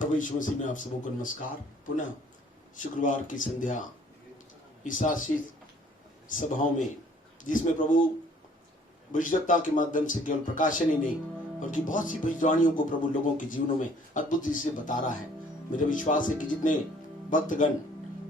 प्रभु यीशु मसीह में आप सबों को नमस्कार। पुनः शुक्रवार की संध्या इस आशीष सभाओं में, जिसमें प्रभु भविष्यवक्ता के माध्यम से केवल प्रकाशन ही नहीं बल्कि बहुत सी भविष्यवाणियों को प्रभु लोगों के जीवनों में अद्भुत रीति से बता रहा है। मेरा विश्वास है कि जितने भक्तगण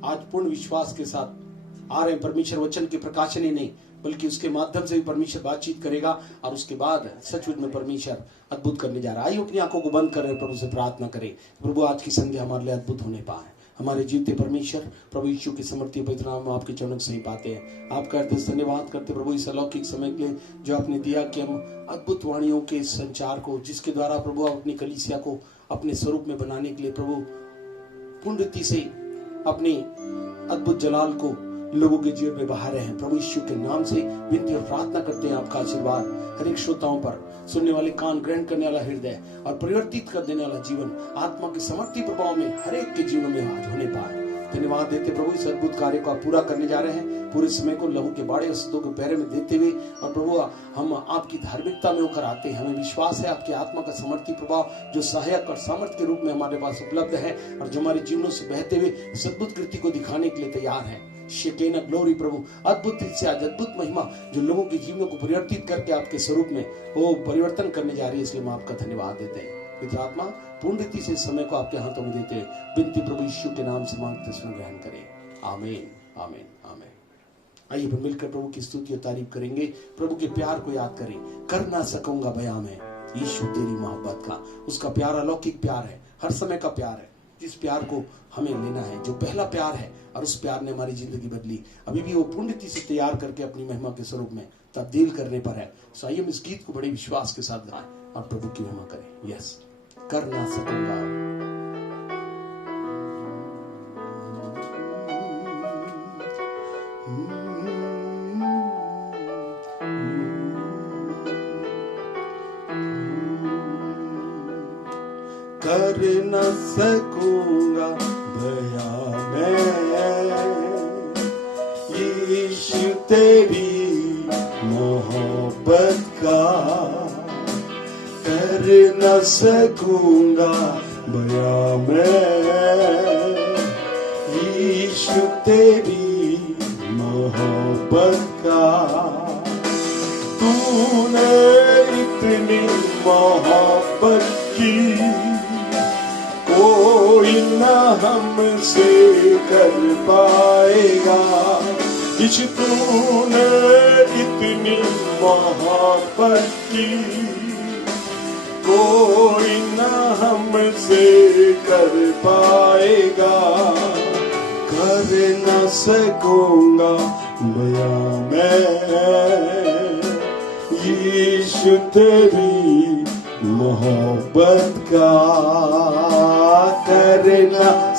आज पूर्ण विश्वास के साथ आ रहे हैं, परमेश्वर वचन के प्रकाशन ही नहीं बल्कि उसके माध्यम से भी परमेश्वर बातचीत करेगा और उसके बाद सचमुच में परमेश्वर अद्भुत करने जा रहा है। आइए अपनी आंखों को बंद करें, प्रभु से प्रार्थना करें। प्रभु आज की संध्या हमारे लिए अद्भुत होने पाए। हमारे जीवते परमेश्वर प्रभु यीशु की समर्थी पवित्र नाम में आपके चरणों सही पाते हैं। आपका धन्यवाद करते प्रभु इस अलौकिक समय के लिए जो आपने दिया कि हम अद्भुत वाणियों के संचार को, जिसके द्वारा प्रभु आप अपनी कलीसिया को अपने स्वरूप में बनाने के लिए प्रभु पूर्ण रीति से अपनी अद्भुत जलाल को लोगों के जीवन में बहा रहे हैं। प्रभु यीशु के नाम से विनती और प्रार्थना करते हैं आपका आशीर्वाद हर एक श्रोताओं पर, सुनने वाले कान, ग्रहण करने वाला हृदय और परिवर्तित कर देने वाला जीवन आत्मा के समर्थी प्रभाव में हर एक के जीवन में आज होने पाए। धन्यवाद देते प्रभु इस अद्भुत कार्य को आप पूरा करने जा रहे हैं। पूरे समय को लहू के बाड़े और के पैरे में देते हुए और प्रभु हम आपकी धार्मिकता में होकर आते हैं। हमें विश्वास है आपकी आत्मा का समर्थी प्रभाव जो सहायक और सामर्थ्य के रूप में हमारे पास उपलब्ध है और जो हमारे जीवनों से बहते हुए इस अद्भुत कृति को दिखाने के लिए तैयार है। शेकेना ग्लोरी प्रभु अद्भुत रीति से आज अद्भुत महिमा जो लोगों के जीवनों को परिवर्तित करके आपके स्वरूप में वो परिवर्तन करने जा रही है, इसलिए हम आपका धन्यवाद देते हैं। पिता आत्मा पूर्ण रीति से समय को आपके हाथों में देते हैं। विनती प्रभु यीशु के नाम से मांगते सुन ग्रहण करें। आमीन आमीन आमीन। आइए हम मिलकर प्रभु की स्तुति और तारीफ करेंगे। प्रभु के प्यार को याद करें। कर ना सकूंगा बयां में यीशु तेरी मोहब्बत का, उसका प्यार अलौकिक प्यार है, हर समय का प्यार है, जिस प्यार को हमें लेना है, जो पहला प्यार है और उस प्यार ने हमारी जिंदगी बदली। अभी भी वो पूर्ण रीति से तैयार करके अपनी महिमा के स्वरूप में तब्दील करने पर है। सो आइए हम इस गीत को बड़े विश्वास के साथ गाएं और प्रभु की महिमा करें। यस, कर ना सकूंगा कर न सकूंगा बयां मैं यीशु तेरी मोहब्बत का, कर न सकूंगा बयां मैं यीशु तेरी मोहब्बत का। तूने इतनी मोहब्बत की कोई न हमसे कर पाएगा। इस तूने इतनी मोहब्बत की कोई न हमसे कर पाएगा। कर न सकूंगा बयां मैं यीशु तेरी मोहब्बत का, कर न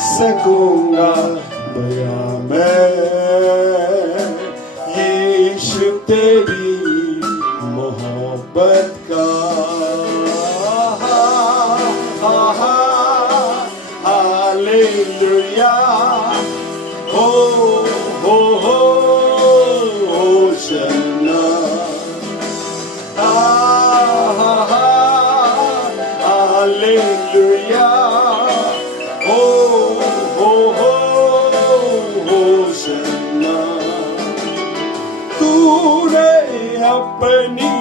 सकूंगा बयां मैं यीशु तेरी मोहब्बत का। हालेलुया हो शना हालेलुया हो शना। तूने अपनी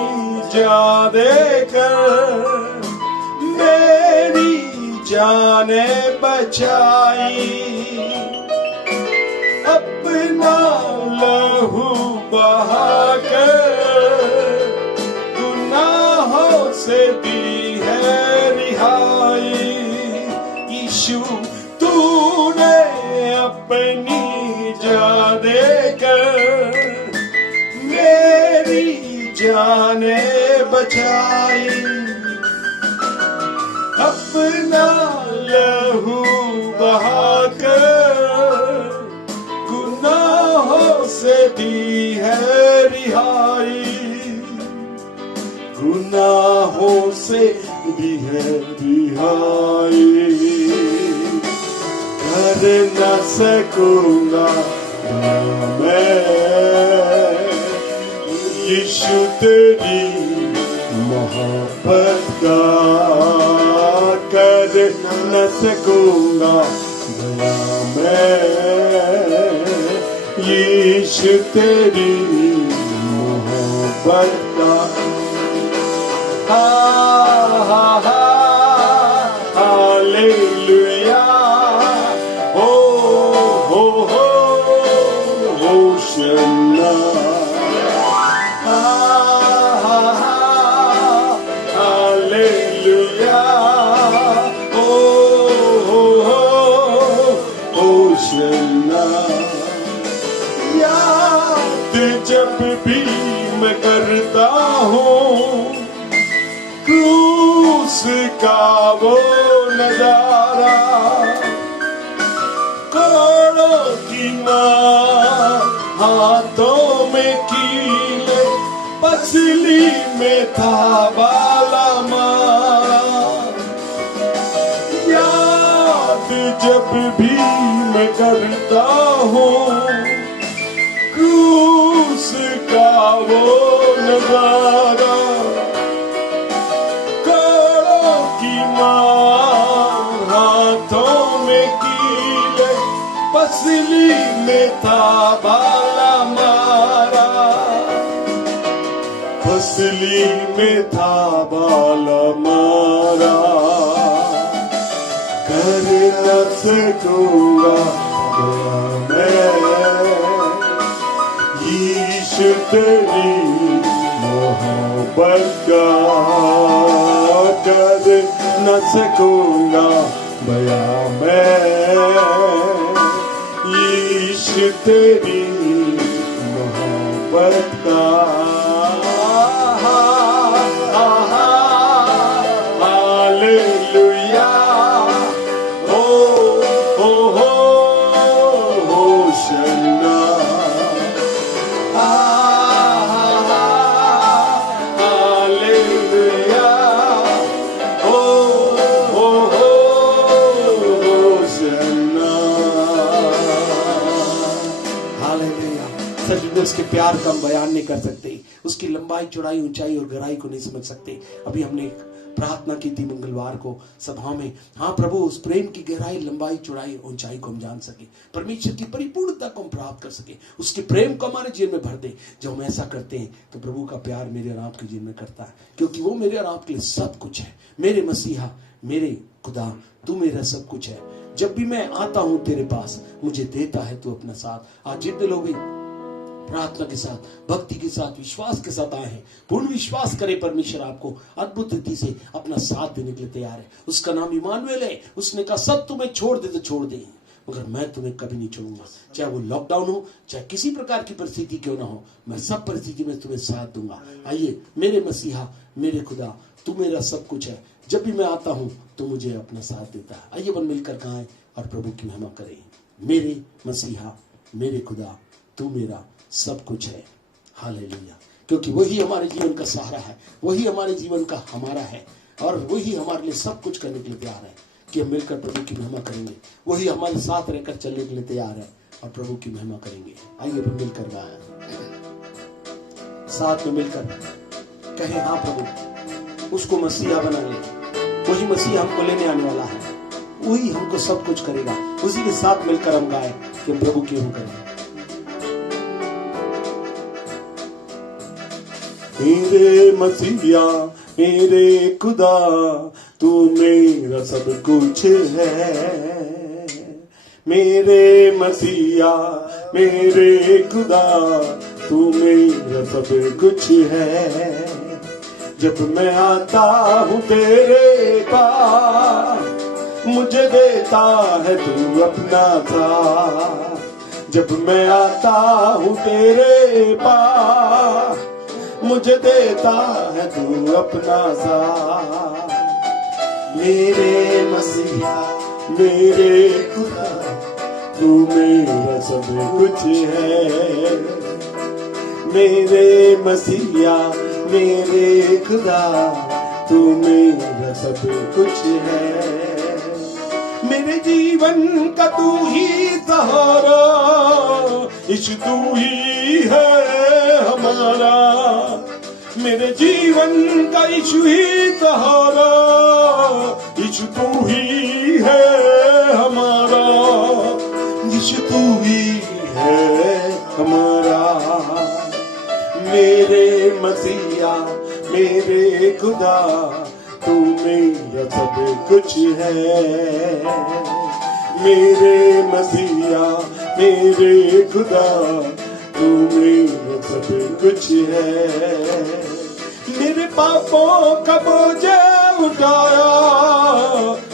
जान देकर मेरी जाने बचाई, अपना लहू बहाकर गुनाहों से दी है रिहाई। यीशु तूने अपनी जान देकर मेरी जाने बचाई, अपना लहू बहाकर गुनाहों से दी है रिहाई। गुनाहों से दी है रिहाई। कर न सकूंगा मैं यीशु तेरी मोहब्बत का, कर न न सकूंगा दया मैं, यीशु तेरी मोहब्बत का। हालेलुया, हो होशाना, हालेलुया, हो होशाना। याद जब भी मैं करता हूँ क्रूस का वो नजारा, कोड़ों की माँ हाथों में कीले, पसली में था बाला मारा। याद जब भी मैं करता हूँ क्रूस का वो नजारा, कोड़ों की माँ हाथों में कीले, पसली में था बाला मारा, पसली में था बाला मारा। कर न सकूंगा मैं, यीशु तेरी मोहब्बत का। कर न सकूंगा बया मैं, यीशु तेरी मोहब्बत का। हालेलुया, हो होशाना, हालेलुया, हो होशाना। हालेलुया। सच में उसके प्यार का हम बयान नहीं कर सकते, उसकी लंबाई चौड़ाई ऊंचाई और गहराई को नहीं समझ सकते। अभी हमने एक प्रार्थना की थी मंगलवार को सभा में। हाँ प्रभु, उस प्रेम की गहराई लंबाई चौड़ाई ऊंचाई को हम जान सके, परमेश्वर की परिपूर्णता को हम प्राप्त कर सके, उसके प्रेम को हमारे जीवन में भर दे। जब हम ऐसा करते हैं तो प्रभु का प्यार मेरे और आपके जीवन में करता है, क्योंकि वो मेरे और आपके लिए सब कुछ है। मेरे मसीहा, मेरे खुदा, तू मेरा सब कुछ है। जब भी मैं आता हूं तेरे पास, मुझे देता है तू अपना साथ। आज जितने लोग प्रार्थना के साथ, भक्ति के साथ, विश्वास के साथ आए हैं, पूर्ण विश्वास करे परमेश्वर आपको अद्भुत रीति से अपना साथ देने के लिए तैयार है। उसका नाम इमानुएल है। उसने कहा सब तुम्हें छोड़ दे तो छोड़ दे, मगर मैं तुम्हें कभी नहीं छोड़ूंगा। चाहे वो लॉकडाउन हो, चाहे किसी प्रकार की परिस्थिति क्यों ना हो, मैं सब परिस्थिति में तुम्हें साथ दूंगा। आइए मेरे मसीहा, मेरे खुदा, तू मेरा सब कुछ है। जब भी मैं आता हूं तो मुझे अपना साथ देता है। आइए बन मिलकर गाएं और प्रभु की महिमा करें। मेरे मसीहा, मेरे खुदा, तू मेरा सब कुछ है। हालेलुया। क्योंकि वही हमारे जीवन का सहारा है, वही हमारे जीवन का हमारा है, और वही हमारे लिए सब कुछ करने के लिए तैयार है कि हम मिलकर प्रभु की महिमा करेंगे। वही हमारे साथ रहकर चलने के लिए तैयार है और प्रभु की महिमा करेंगे। आइए हम मिलकर गाएं, साथ में मिलकर कहें, हाँ प्रभु, उसको मसीहा बना ले। वही मसीहा हमको लेने आने वाला है, वही हमको सब कुछ करेगा। उसी के साथ मिलकर हम गाएं कि हम प्रभु की महिमा करें। मेरे मसीहा, मेरे खुदा, तू मेरा सब कुछ है। मेरे मसीहा, मेरे खुदा, तू मेरा सब कुछ है। जब मैं आता हूँ तेरे पास, मुझे देता है तू अपना साथ। जब मैं आता हूँ तेरे पास, मुझे देता है तू अपना साथ। मेरे मसीहा, मेरे खुदा, तू मेरा सब कुछ है। मेरे मसीहा, मेरे खुदा, तू मेरा सब कुछ है। मेरे जीवन का तू ही सहारा, इश्क तू ही है हमारा। मेरे जीवन का यीशु ही सहारा, यीशु तू ही है हमारा, यीशु तू ही है हमारा। मेरे मसीहा मेरे खुदा तू मेरा सब कुछ है। मेरे मसीहा मेरे खुदा तू मेरा सब कुछ है। मेरे पापों का बोझ उठाया,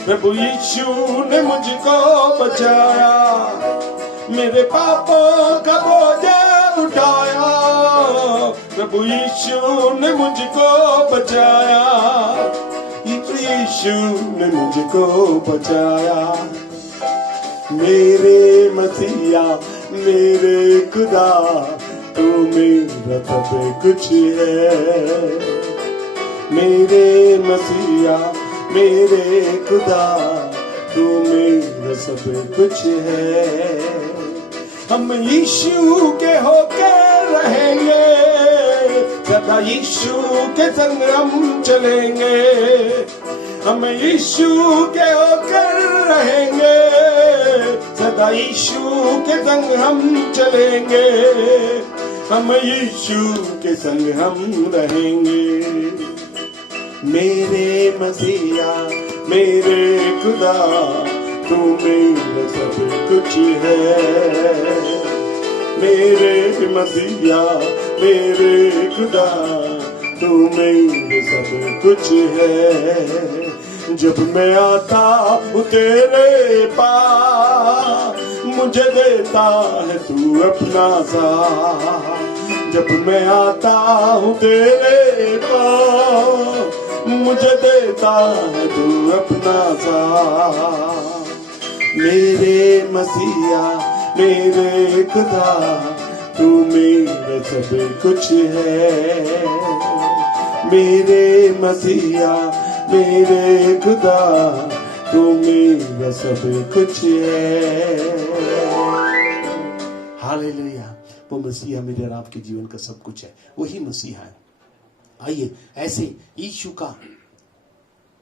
प्रभु यीशु ने मुझको बचाया। मेरे पापों का बोझ उठाया, प्रभु यीशु ने मुझको बचाया। यीशु ने मुझको बचाया। मेरे मसीहा मेरे खुदा तू मेरा सब कुछ है। मेरे मसीहा मेरे खुदा तू मेरा सब कुछ है। हम यीशु के होकर रहेंगे, सदा यीशु के संग हम चलेंगे। हम यीशु के होकर रहेंगे, सदा यीशु के संग हम चलेंगे। हम यीशु के संग हम रहेंगे। मेरे मसीहा मेरे खुदा तू मेरा सब कुछ है। मेरे मसीहा मेरे खुदा तू मेरे सब कुछ है। जब मैं आता हूँ तेरे पास, मुझे देता है तू अपना साथ। जब मैं आता हूँ तेरे पास, मुझे देता है तू अपना साथ। मेरे मसीहा मेरे खुदा तू मेरा सब कुछ है। मेरे मसीहा मेरे खुदा तू मेरा सब कुछ है। हालेलुया। वो मसीहा मेरे और आपके जीवन का सब कुछ है, वही मसीहा है। आइए ऐसे यीशु का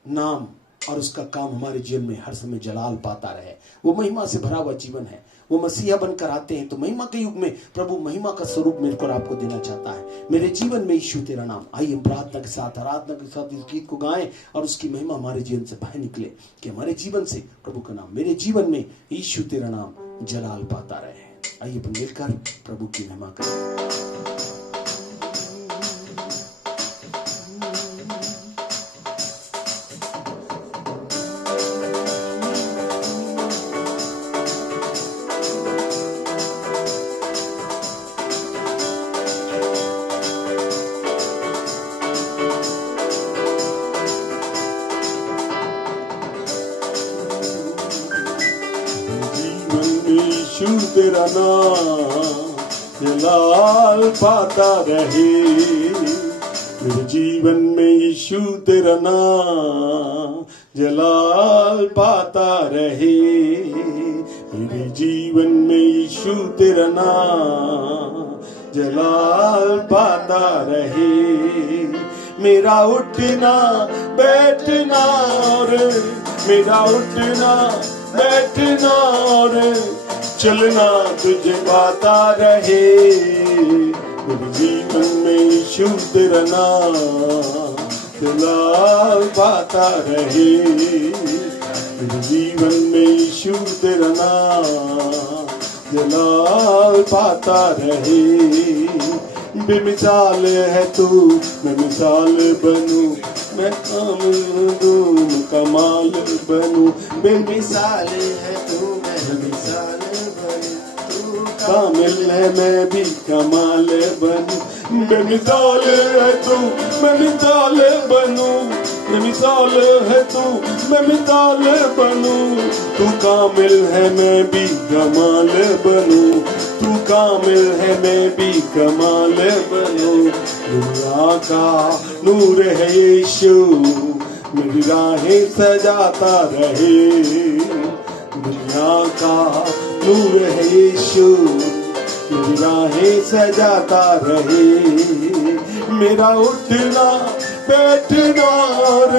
नाम और उसका काम हमारे जीवन में हर समय जलाल पाता रहे। वो महिमा से भरा हुआ जीवन है। वो मसीहा बनकर आते हैं तो महिमा के युग में प्रभु महिमा का स्वरूप मेरे को आपको देना चाहता है। मेरे जीवन में यीशु तेरा नाम। आइए हम प्रार्थना के साथ आराधना के साथ इस गीत को गाएं और उसकी महिमा हमारे जीवन से बाहर निकले कि हमारे जीवन से प्रभु का नाम, मेरे जीवन में यीशु तेरा नाम जलाल पाता रहे। आइए अपन मिलकर प्रभु की महिमा करें। यीशु तेरा नाम जलाल पाता रहे। मेरे जीवन में यीशु तेरा नाम जलाल पाता रहे। मेरे जीवन में यीशु तेरा नाम जलाल पाता रहे। मेरा उठना बैठना और मेरा उठना बैठना और चलना तुझे पाता रहे। मेरे जीवन में यीशु तेरा नाम जलाल पाता रहे। मेरे जीवन में यीशु तेरा नाम जलाल पाता रहे। बेमिसाल है तू, मैं मिसाल बनूं, मैं कमाल बनूं। बेमिसाल है तू, मैं मिसाल बनूं, कामिल है मैं भी कमाल बनूं। बेमिसाल है तू, मैं मिसाल बनूं, बेमिसाल है तू, मैं मिसाल बनूं। तू कामिल है मैं भी कमाल बनूं, तू कामिल है मैं भी कमाल बनूं। दुनिया का नूर है यीशु, मेरी राहें सजाता रहे। दुनिया का नूर है यीशु, मेरी राहें सजाता रहे। मेरा उठना बैठना और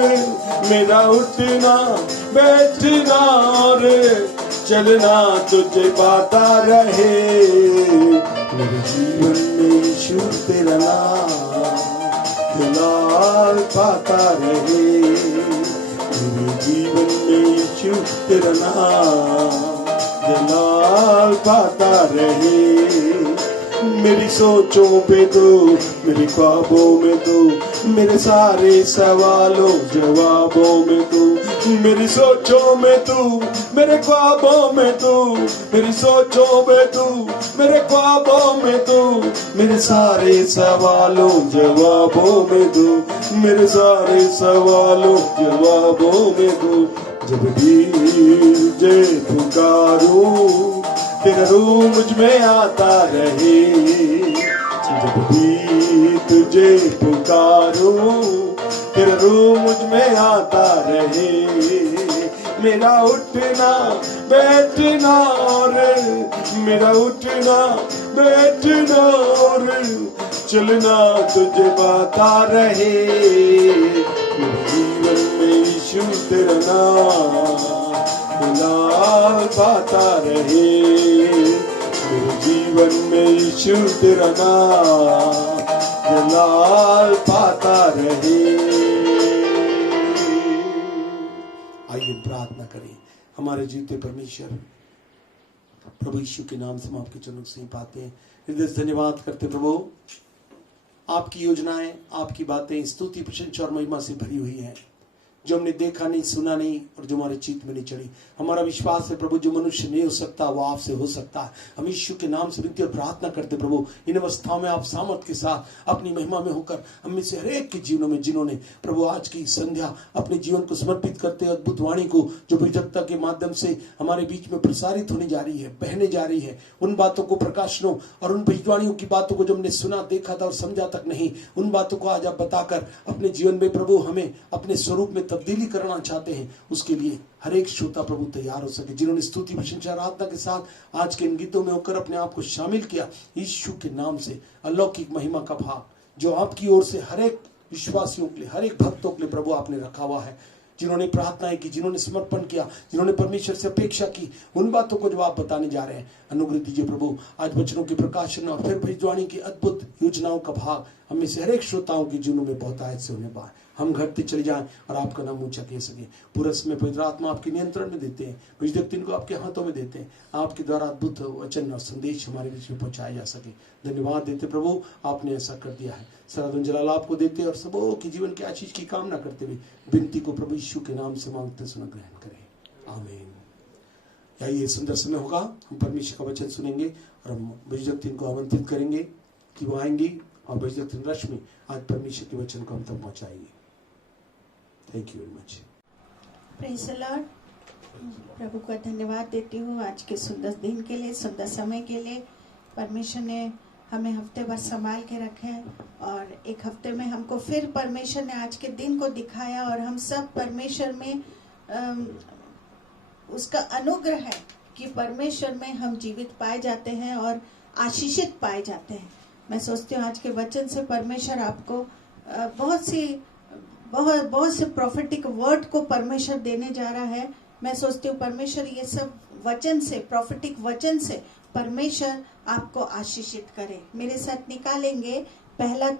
मेरा उठना बैठना और चलना तुझे पाता रहे। मेरे जीवन में यीशु तेरा नाम जलाल पाता रहे। मेरे जीवन में यीशु तेरा नाम जलाल पाता रहे। मेरी सोचों पे तो मेरे ख्वाबों में तो मेरे सारे सवालों जवाबों में तो मेरी सोचों में तू मेरे ख्वाबों में तू मेरी सोचों में तू मेरे ख्वाबों में तू मेरे सारे सवालों जवाबों में तू मेरे सारे सवालों जवाबों में तू। जब भी तुझे पुकारूं तेरा रूह मुझ में आता रहे। जब भी तुझे पुकारूं तेरा रूह मुझ में आता रहे। मेरा उठना बैठना और मेरा उठना बैठना और चलना तुझे पाता रहे। मेरे जीवन में यीशु तेरा नाम जलाल पाता रहे। मेरे जीवन में यीशु तेरा नाम जलाल पाता रहे। आइए प्रार्थना करें। हमारे जीते परमेश्वर प्रभु यीशु के नाम से हम आपके चरणों से पाते हैं, हृदय से धन्यवाद करते प्रभु। आपकी योजनाएं, आपकी बातें स्तुति प्रशंसा और महिमा से भरी हुई है, जो हमने देखा नहीं, सुना नहीं और जो हमारे चित्त में नहीं चढ़ी। हमारा विश्वास है प्रभु, जो मनुष्य नहीं हो सकता वो आपसे हो सकता है। हम यीशु के नाम से विनती और प्रार्थना करते प्रभु, इन अवस्थाओं में आप सामर्थ के साथ अपनी महिमा में होकर हम में से हरेक के जीवनों में, जिन्होंने प्रभु आज की संध्या अपने जीवन को समर्पित करते अद्भुत वाणी को जो विजयता के माध्यम से हमारे बीच में प्रसारित होने जा रही है, बहने जा रही है, उन बातों को प्रकाशनों और उन भविष्यवाणियों की बातों को जो हमने सुना, देखा था और समझा तक नहीं, उन बातों को आज आप बताकर अपने जीवन में प्रभु हमें अपने स्वरूप में तब्दीली करना चाहते हैं। उसके लिए हर एक श्रोता प्रभु तैयार हो सके, जिन्होंने स्तुति प्रशंसा आराधना के साथ आज के इन गीतों में होकर अपने आप को शामिल किया। यीशु के नाम से अलौकिक महिमा का भाग जो आपकी ओर से हर एक विश्वासियों के लिए, हर एक भक्तों के लिए प्रभु आपने रखा हुआ है, जिन्होंने प्रार्थनाएं की, जिन्होंने समर्पण किया, जिन्होंने परमेश्वर से अपेक्षा की, उन बातों को जो आप बताने जा रहे हैं, अनुग्रह दीजिए प्रभु। आज वचनों के प्रकाशन और फिर भविष्यवाणी की अद्भुत योजनाओं का भाग हमें से हर एक श्रोताओं के जीवनों में बहुतायत से होने पाए। हम घटते चले जाएं और आपका नाम ऊंचा कह सके। पूरा समय पवित्र आत्मा आपके नियंत्रण में देते हैं, भविष्य को आपके हाथों में देते हैं। आपके द्वारा अद्भुत वचन और संदेश हमारे बीच में पहुंचाया जा सके। धन्यवाद देते प्रभु, आपने ऐसा कर दिया है। सराधन जलाल आपको देते और सबों की जीवन की आशीष की कामना करते हुए विनती को प्रभु यीशु के नाम से मांगते सुन ग्रहण करें, आमीन। यही सुंदर समय होगा, हम परमेश्वर का वचन सुनेंगे और हम भविष्य को आमंत्रित करेंगे कि वो आएंगी और भविष्य रश्मि आज परमेश्वर के वचन को हम तक पहुंचाएंगे। Thank you very much. Praise the lord. प्रभु का धन्यवाद देती हूँ आज के सुंदर दिन के लिए, सुंदर समय के लिए। परमेश्वर ने हमें हफ्ते भर संभाल के रखे और एक हफ्ते में हमको फिर परमेश्वर ने आज के दिन को दिखाया और हम सब परमेश्वर में उसका अनुग्रह है कि परमेश्वर में हम जीवित पाए जाते हैं और आशीषित पाए जाते हैं। मैं सोचती हूँ आज के वचन से परमेश्वर आपको बहुत से प्रोफेटिक वर्ड को परमेश्वर देने जा रहा है। मैं सोचती हूँ परमेश्वर ये सब वचन से, प्रोफेटिक वचन से परमेश्वर आपको आशीषित करे। मेरे साथ निकालेंगे पहला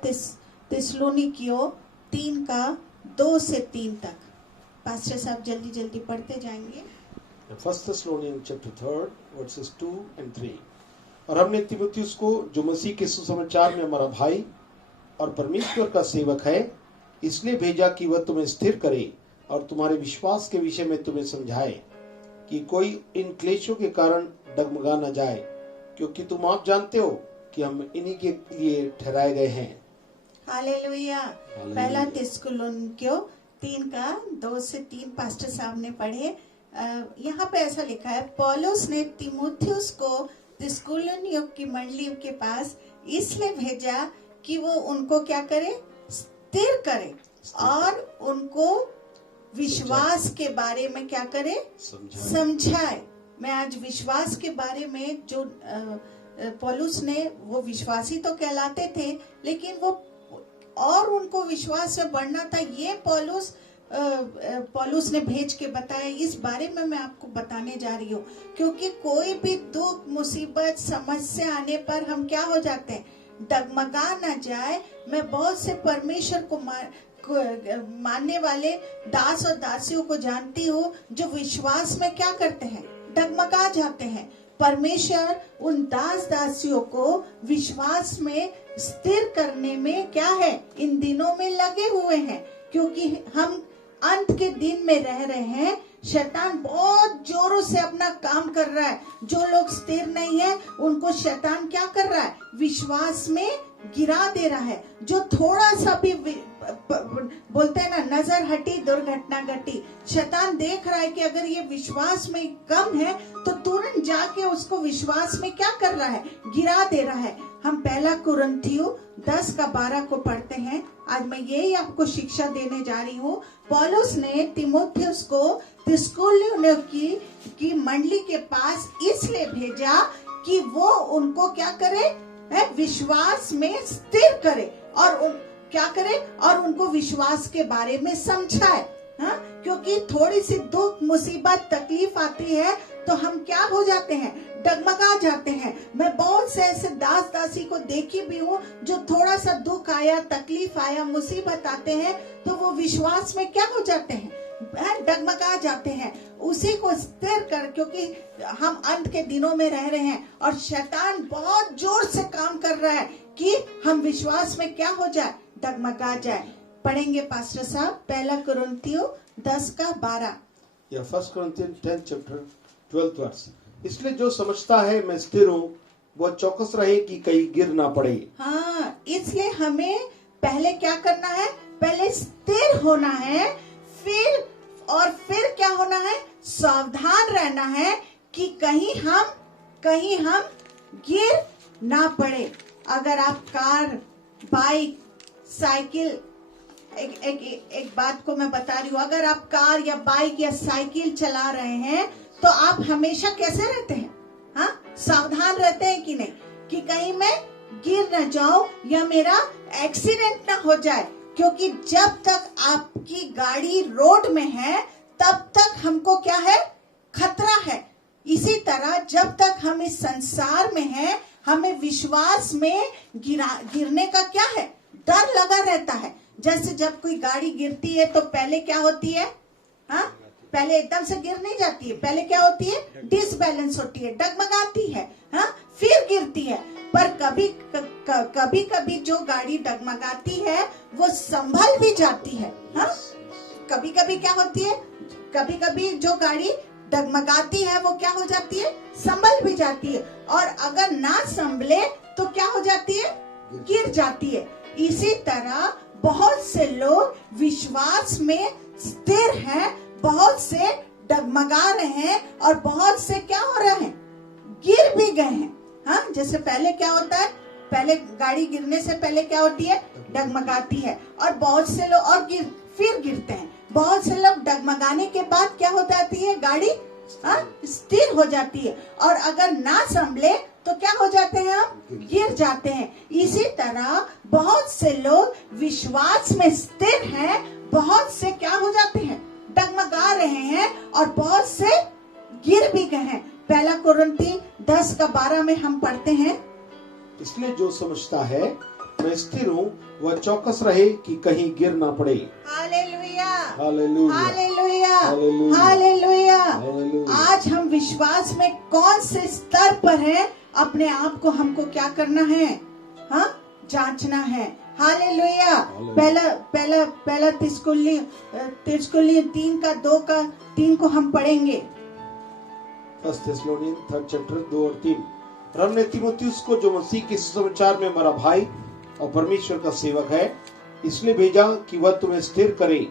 थिस्सलुनीकियों 3:2-3 तक। पास्टर साहब जल्दी जल्दी पढ़ते जाएंगे। फर्स्ट थिस्सलुनीकियों चैप्टर 3 वर्सेस 2 and 3। और हमने तीमुथियुस को, जो मसीह के सुसमाचार में हमारा भाई और परमेश्वर का सेवक है, इसलिए भेजा कि वह तुम्हें स्थिर करे और तुम्हारे विश्वास के विषय में तुम्हें समझाए कि कोई इन क्लेशों के कारण डगमगा न जाए, क्योंकि तुम आप जानते हो कि हम इन्हीं के लिए ठहराए गए हैं। हालेलुया। पहला थिस्सलुनीकियों 3:2-3 पास्टर साहब ने पढ़े। यहाँ पे ऐसा लिखा है, पौलुस ने तीमुथियुस को थिस्सलुनीकियों की मंडली के पास इसलिए भेजा कि वो उनको क्या करे, स्थिर करे और उनको विश्वास के बारे में क्या करे, समझाए। मैं आज विश्वास के बारे में, जो पौलुस ने, वो विश्वासी तो कहलाते थे लेकिन वो और उनको विश्वास में बढ़ना था, ये पौलुस ने भेज के बताया। इस बारे में मैं आपको बताने जा रही हूँ, क्योंकि कोई भी दुख, मुसीबत, समस्या आने पर हम क्या हो जाते हैं, डगमगा ना जाए। मैं बहुत से परमेश्वर को मानने वाले दास और दासियों को जानती हूँ जो विश्वास में क्या करते हैं, डगमगा जाते हैं। परमेश्वर उन दास दासियों को विश्वास में स्थिर करने में क्या है, इन दिनों में लगे हुए हैं, क्योंकि हम अंत के दिन में रह रहे हैं। शैतान बहुत जोरों से अपना काम कर रहा है। जो लोग स्थिर नहीं है उनको शैतान क्या कर रहा है, विश्वास में गिरा दे रहा है। जो थोड़ा सा भी बोलते हैं ना, नजर हटी दुर्घटना घटी। शैतान देख रहा है कि अगर ये विश्वास में कम है तो तुरंत जाके उसको विश्वास में क्या कर रहा है, गिरा दे रहा है। हम 1 कुरिन्थियों 10:12 को पढ़ते हैं। आज मैं यही आपको शिक्षा देने जा रही हूँ। पौलुस ने तीमुथियुस को थिस्सलुनीके की मंडली के पास इसलिए भेजा कि वो उनको क्या करे, विश्वास में स्थिर करे और क्या करे, और उनको विश्वास के बारे में समझाए। हाँ, क्योंकि थोड़ी सी दुख, मुसीबत, तकलीफ आती है तो हम क्या हो जाते हैं, डगमगा जाते हैं। मैं बहुत से ऐसे दास दासी को देखी भी हूँ जो थोड़ा सा दुख आया, तकलीफ आया, मुसीबत आते हैं तो वो विश्वास में क्या हो जाते हैं, डगमगा जाते हैं। उसी को स्थिर कर, क्योंकि हम अंत के दिनों में रह रहे हैं और शैतान बहुत जोर से काम कर रहा है कि हम विश्वास में क्या हो जाए, डगमगा जाए। पढ़ेंगे पास्टर साहब 1 कुरिन्थियों 10:12। या 1 Corinthians 10 chapter 12th verse। इसलिए जो समझता है मैं स्थिर हूँ वो चौकस रहे कि कहीं गिर ना पड़े। हाँ, इसलिए हमें पहले क्या करना है, पहले स्थिर होना है, फिर क्या होना है, सावधान रहना है कि कहीं हम गिर ना पड़े। अगर आप कार, बाइक, साइकिल, एक बात को मैं बता रही हूँ, अगर आप कार या बाइक या साइकिल चला रहे हैं तो आप हमेशा कैसे रहते हैं, हाँ, सावधान रहते हैं कि नहीं, कि कहीं मैं गिर न जाऊं या मेरा एक्सीडेंट ना हो जाए। क्योंकि जब तक आपकी गाड़ी रोड में है तब तक हमको क्या है, खतरा है। इसी तरह जब तक हम इस संसार में हैं, हमें विश्वास में गिरने का क्या है, डर लगा रहता है। जैसे जब कोई गाड़ी गिरती है तो पहले क्या होती है, हाँ, पहले एकदम से गिर नहीं जाती है, पहले क्या होती है, डिसबैलेंस होती है, डगमगाती है, हाँ, फिर गिरती है। पर कभी जो गाड़ी डगमगाती है वो संभल भी जाती है। हाँ, कभी कभी क्या होती है, कभी जो गाड़ी डगमगाती है वो क्या हो जाती है, संभल भी जाती है, और अगर ना संभले तो क्या हो जाती है, गिर जाती है। इसी तरह बहुत से लोग विश्वास में स्थिर हैं, बहुत से डगमगा रहे हैं और बहुत से क्या हो रहे हैं, गिर भी गए हैं। हाँ, जैसे पहले क्या होता है, पहले गाड़ी गिरने से पहले क्या होती है, डगमगाती है, और बहुत से लोग और फिर गिरते हैं। बहुत से लोग डगमगाने के बाद क्या हो जाती है, गाड़ी स्थिर हो जाती है, और अगर ना संभले तो क्या हो जाते हैं, हम गिर जाते हैं। इसी तरह बहुत से लोग विश्वास में स्थिर हैं, बहुत से क्या हो जाते हैं, डगमगा रहे हैं, और बहुत से गिर भी गए हैं। 1 कुरिन्थियों 10:12 में हम पढ़ते हैं, इसलिए जो समझता है मैं स्थिर हूँ वह चौकस रहे कि कहीं गिर ना पड़े। Hallelujah, hallelujah, hallelujah, hallelujah, hallelujah. Hallelujah. आज हम विश्वास में कौन से स्तर पर हैं, अपने आप को हमको क्या करना है, हाँ, जांचना है। हालेलुया। पहला थिस्सलुनीके 3:2-3 को हम पढ़ेंगे। 1 Thessalonians 3rd chapter 2 और 3। और हमने तीमुथियुस को, जो मसीह के सुसमाचार में हमारा भाई और परमेश्वर का सेवक है, इसलिए भेजा कि वह तुम्हें स्थिर करे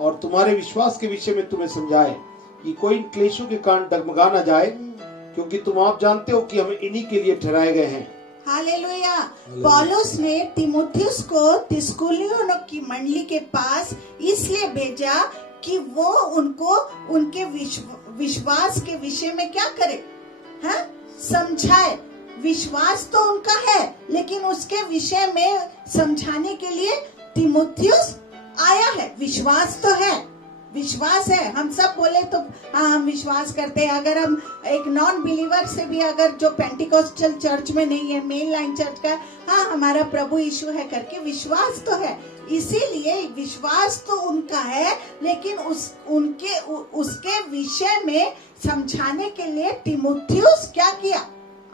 और तुम्हारे विश्वास के विषय में तुम्हें समझाए कि कोई क्लेशों के कारण डगमगा ना जाए, क्योंकि तुम आप जानते हो कि हम इन्हीं के लिए ठहराए गए हैं। हालेलुया। पौलुस ने तीमुथियुस को थिस्सलुनीके की मंडली के पास इसलिए भेजा कि वो उनको उनके विश्वास के विषय में क्या करे, हाँ, समझाए। विश्वास तो उनका है, लेकिन उसके विषय में समझाने के लिए तीमुथियुस आया है। विश्वास तो है, विश्वास है। हम सब बोले तो हाँ हम विश्वास करते हैं। अगर हम एक नॉन बिलीवर से भी, अगर जो पेंटिकोस्टल चर्च में नहीं है, मेन लाइन चर्च का, हाँ हमारा प्रभु यीशु है करके विश्वास तो है। इसीलिए विश्वास तो उनका है, लेकिन उसके विषय में समझाने के लिए तीमुथियुस क्या किया,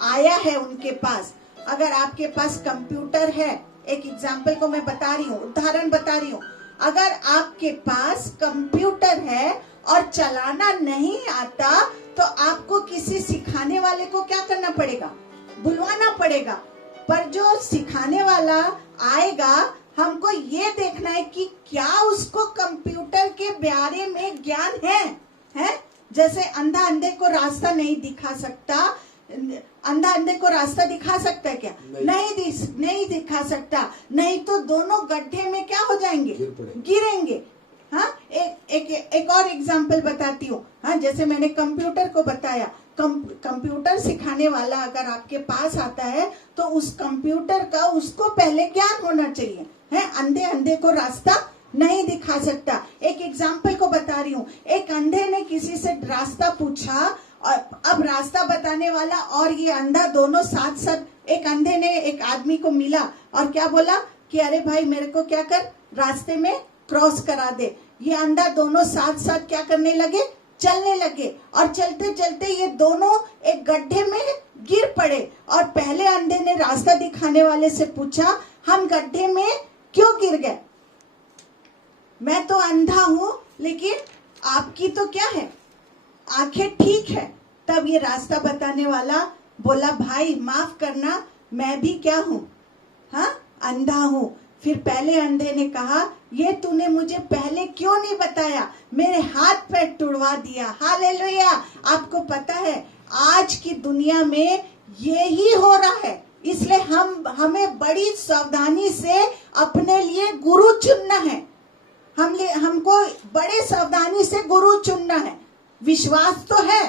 आया है उनके पास। अगर आपके पास कंप्यूटर है, एक एग्जाम्पल को मैं बता रही हूँ, उदाहरण बता रही हूँ। अगर आपके पास कंप्यूटर है और चलाना नहीं आता, तो आपको किसी सिखाने वाले को क्या करना पड़ेगा, बुलवाना पड़ेगा। पर जो सिखाने वाला आएगा, हमको ये देखना है कि क्या उसको कंप्यूटर के बारे में ज्ञान है? जैसे अंधा अंधे को रास्ता नहीं दिखा सकता, अंधा अंधे को रास्ता दिखा सकता है क्या? नहीं दिखा सकता। नहीं तो दोनों गड्ढे में क्या हो जाएंगे, गिरेंगे। हाँ, एक और एग्जाम्पल बताती हूँ। हाँ, जैसे मैंने कंप्यूटर को बताया, कंप्यूटर सिखाने वाला अगर आपके पास आता है तो उस कंप्यूटर का उसको पहले ज्ञान होना चाहिए। है, अंधे अंधे को रास्ता नहीं दिखा सकता। एक एग्जाम्पल को बता रही हूँ। एक अंधे ने किसी से रास्ता पूछा, और अब रास्ता बताने वाला और ये अंधा दोनों साथ साथ, एक अंधे ने एक आदमी को मिला और क्या बोला कि अरे भाई मेरे को क्या कर, रास्ते में क्रॉस करा दे। ये अंधा दोनों साथ साथ क्या करने लगे, चलने लगे, और चलते चलते ये दोनों एक गड्ढे में गिर पड़े। और पहले अंधे ने रास्ता दिखाने वाले से पूछा, हम गड्ढे में क्यों गिर गए? मैं तो अंधा हूँ, लेकिन आपकी तो क्या है, आंखें ठीक है। तब ये रास्ता बताने वाला बोला, भाई माफ करना, मैं भी क्या हूँ, हाँ अंधा हूँ। फिर पहले अंधे ने कहा, ये तूने मुझे पहले क्यों नहीं बताया, मेरे हाथ पैर तुड़वा दिया। हालेलुया। आपको पता है आज की दुनिया में यही हो रहा है, इसलिए हमें बड़ी सावधानी से अपने लिए गुरु चुनना है। हमको बड़े सावधानी से गुरु चुनना है। विश्वास तो है,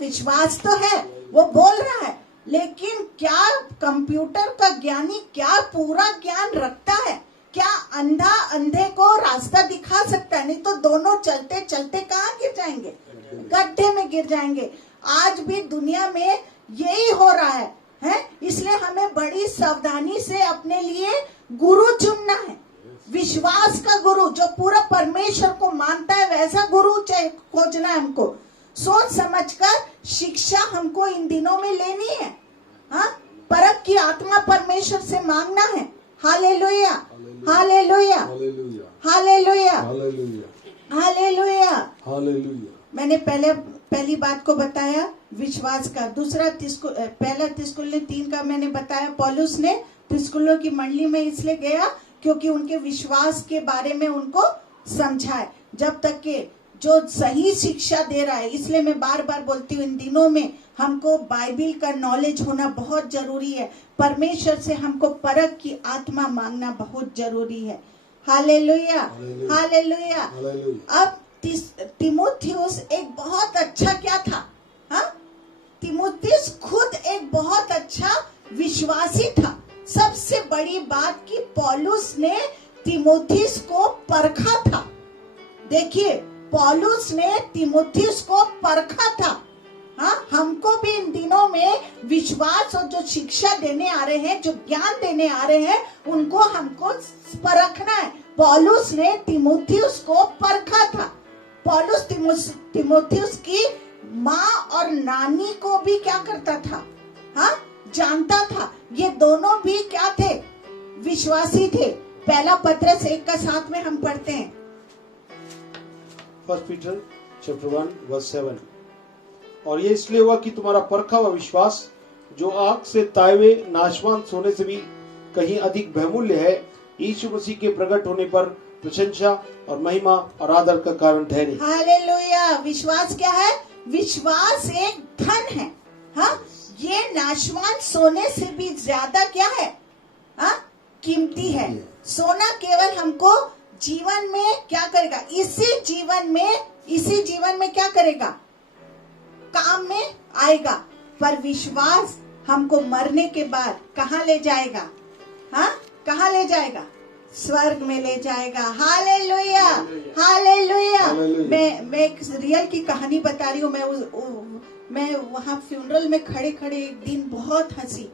विश्वास तो है, वो बोल रहा है, लेकिन क्या कंप्यूटर का ज्ञानी क्या पूरा ज्ञान रखता है? क्या अंधा अंधे को रास्ता दिखा सकता है? नहीं तो दोनों चलते चलते कहाँ गिर जाएंगे, गड्ढे में गिर जाएंगे। आज भी दुनिया में यही हो रहा है, इसलिए हमें बड़ी सावधानी से अपने लिए गुरु चुनना है। विश्वास का गुरु, जो पूरा परमेश्वर को मानता है, वैसा गुरु खोजना है हमको। सोच समझकर शिक्षा हमको इन दिनों में लेनी है। हाँ, परख की आत्मा परमेश्वर से मांगना है। Hallelujah, hallelujah, hallelujah, hallelujah, hallelujah. मैंने पहली बात को बताया विश्वास का। दूसरा पहला तिस्कुल्ले 3 का मैंने बताया। पौलुस ने तिस्कुल्लों की मंडली में इसलिए गया क्योंकि उनके विश्वास के बारे में उनको समझाए। जब तक के जो सही शिक्षा दे रहा है, इसलिए मैं बार बार बोलती हूँ, इन दिनों में हमको बाइबिल का नॉलेज होना बहुत जरूरी है। परमेश्वर से हमको परख की आत्मा मांगना बहुत जरूरी है। Hallelujah, hallelujah. अब तीमुथियुस एक बहुत अच्छा क्या था? हाँ, तीमुथियुस खुद एक बहुत अच्छा विश्वासी था। सबसे बड़ी बात कि पौलुस ने तीमुथियुस को परखा था। देखिए, पौलुस ने तीमुथियुस को परखा था। हाँ, हमको भी इन दिनों में विश्वास और जो शिक्षा देने आ रहे हैं, जो ज्ञान देने आ रहे हैं, उनको हमको परखना है। पौलुस ने तीमुथियुस को परखा था। पौलुस तीमुथियुस की माँ और नानी को भी क्या करता था? हाँ, जानता था। ये दोनों भी क्या थे? विश्वासी थे। पहला पत्रस 1 का 7 में हम पढ़ते हैं। 1 पीटर चैप्टर 1 वर्स 7। और ये इसलिए हुआ कि तुम्हारा परखा हुआ विश्वास, जो आग से ताए हुए नाशवान सोने से भी कहीं अधिक बहुमूल्य है, यीशु मसीह के प्रकट होने पर प्रशंसा और महिमा और आदर का कारण ठहरे। हालेलुया। विश्वास क्या है? विश्वास एक धन है। हाँ, ये नाशवान सोने से भी ज्यादा क्या है? हाँ, कीमती है। सोना केवल हमको जीवन में क्या करेगा? इसी जीवन में क्या करेगा? काम में आएगा। पर विश्वास हमको मरने के बाद कहाँ ले जाएगा? हाँ, कहाँ ले जाएगा? स्वर्ग में ले जाएगा। Hallelujah, hallelujah. मैं एक रियल की कहानी बता रही हूँ। मैं वहाँ फ्यूनरल में खड़े खड़े एक दिन बहुत हंसी।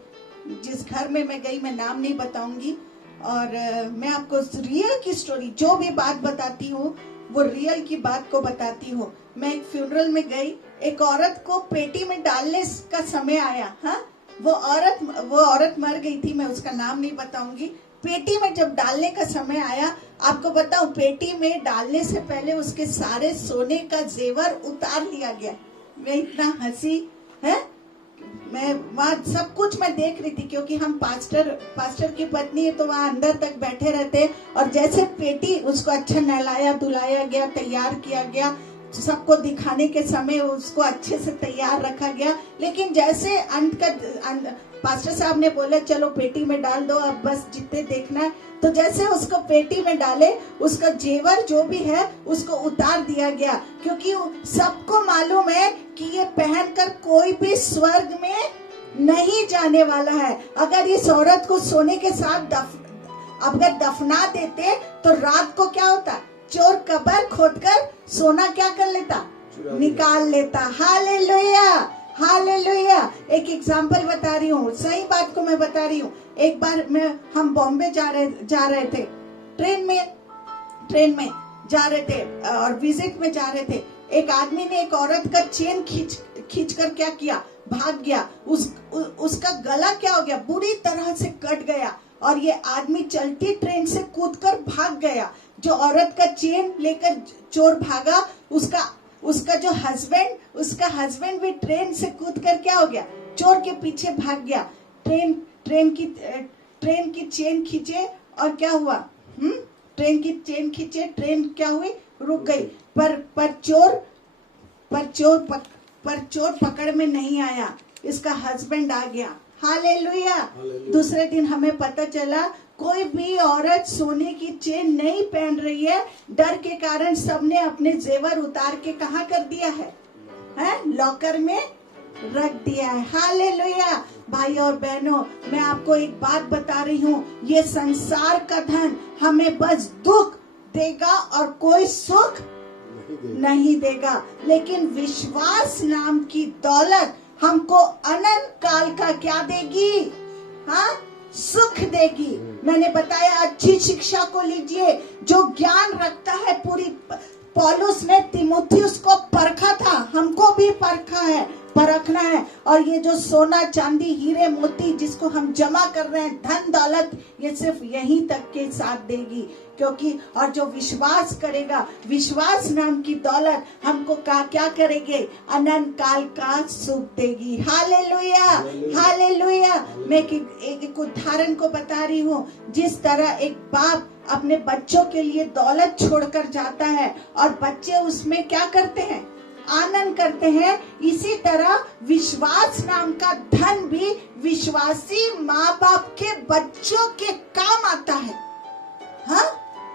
जिस घर में मैं गई, मैं नाम नहीं बताऊंगी, और मैं आपको रियल की स्टोरी, जो भी बात बताती हूँ वो रियल की बात को बताती हूँ। मैं एक फ्यूनरल में गई, एक औरत को पेटी में डालने का समय आया। हाँ, वो औरत मर गई थी, मैं उसका नाम नहीं बताऊंगी। पेटी में जब डालने का समय आया, आपको बताऊं, पेटी में डालने से पहले उसके सारे सोने का जेवर उतार लिया गया। मैं इतना हंसी है, मैं वहाँ सब कुछ मैं देख रही थी, क्योंकि हम पास्टर की पत्नी है, तो वहाँ अंदर तक बैठे रहते। और जैसे पेटी, उसको अच्छा नहलाया धुलाया गया, तैयार किया गया, सबको दिखाने के समय उसको अच्छे से तैयार रखा गया। लेकिन जैसे पास्टर साहब ने बोला चलो पेटी में डाल दो, अब बस जितने देखना है, तो जैसे उसको पेटी में डाले, उसका जेवर जो भी है उसको उतार दिया गया, क्योंकि सबको मालूम है कि ये पहनकर कोई भी स्वर्ग में नहीं जाने वाला है। अगर इस औरत को सोने के साथ अगर दफना देते तो रात को क्या होता? चोर कब्र खोदकर सोना क्या कर लेता? निकाल लेता। Hallelujah, hallelujah. एक एग्जाम्पल बता रही हूँ, सही बात को मैं बता रही हूँ। एक बार हम बॉम्बे जा रहे थे, ट्रेन में जा रहे थे और विजिट में जा रहे थे। एक आदमी ने एक औरत का चेन खींच कर क्या किया? भाग गया। उसका गला क्या हो गया? बुरी तरह से कट गया, और ये आदमी चलती ट्रेन से कूदकर भाग गया। जो औरत का चेन लेकर चोर भागा, उसका जो हस्बैंड भी ट्रेन से कूदकर क्या हो गया? चोर के पीछे भाग गया। ट्रेन की चेन खींचे और क्या हुआ? ट्रेन की चेन खींचे, ट्रेन क्या हुई? रुक गई। पर चोर पकड़ में नहीं आया, इसका हस्बैंड आ गया। हालेलुया। दूसरे दिन हमें पता चला कोई भी औरत सोने की चेन नहीं पहन रही है। डर के कारण सबने अपने जेवर उतार के कहाँ कर दिया है? लॉकर में रख दिया है। हालेलुया। भाई और बहनों, मैं आपको एक बात बता रही हूँ, ये संसार का धन हमें बस दुख देगा और कोई सुख नहीं देगा, लेकिन विश्वास नाम की दौलत हमको अनंत काल का क्या देगी? हाँ, सुख देगी। मैंने बताया अच्छी शिक्षा को लीजिए, जो ज्ञान रखता है। पूरी पौलुस ने तीमुथियुस को परखा था, हमको भी परखना है। और ये जो सोना चांदी हीरे मोती जिसको हम जमा कर रहे हैं, धन दौलत, ये सिर्फ यहीं तक के साथ देगी, क्योंकि और जो विश्वास करेगा, विश्वास नाम की दौलत हमको क्या करेगी? अनंत काल का सुख देगी। Hallelujah, hallelujah. मैं एक उदाहरण को बता रही हूँ। जिस तरह एक बाप अपने बच्चों के लिए दौलत छोड़कर जाता है और बच्चे उसमें क्या करते हैं? आनंद करते हैं। इसी तरह विश्वास नाम का धन भी विश्वासी माँ बाप के बच्चों के काम आता है। हाँ,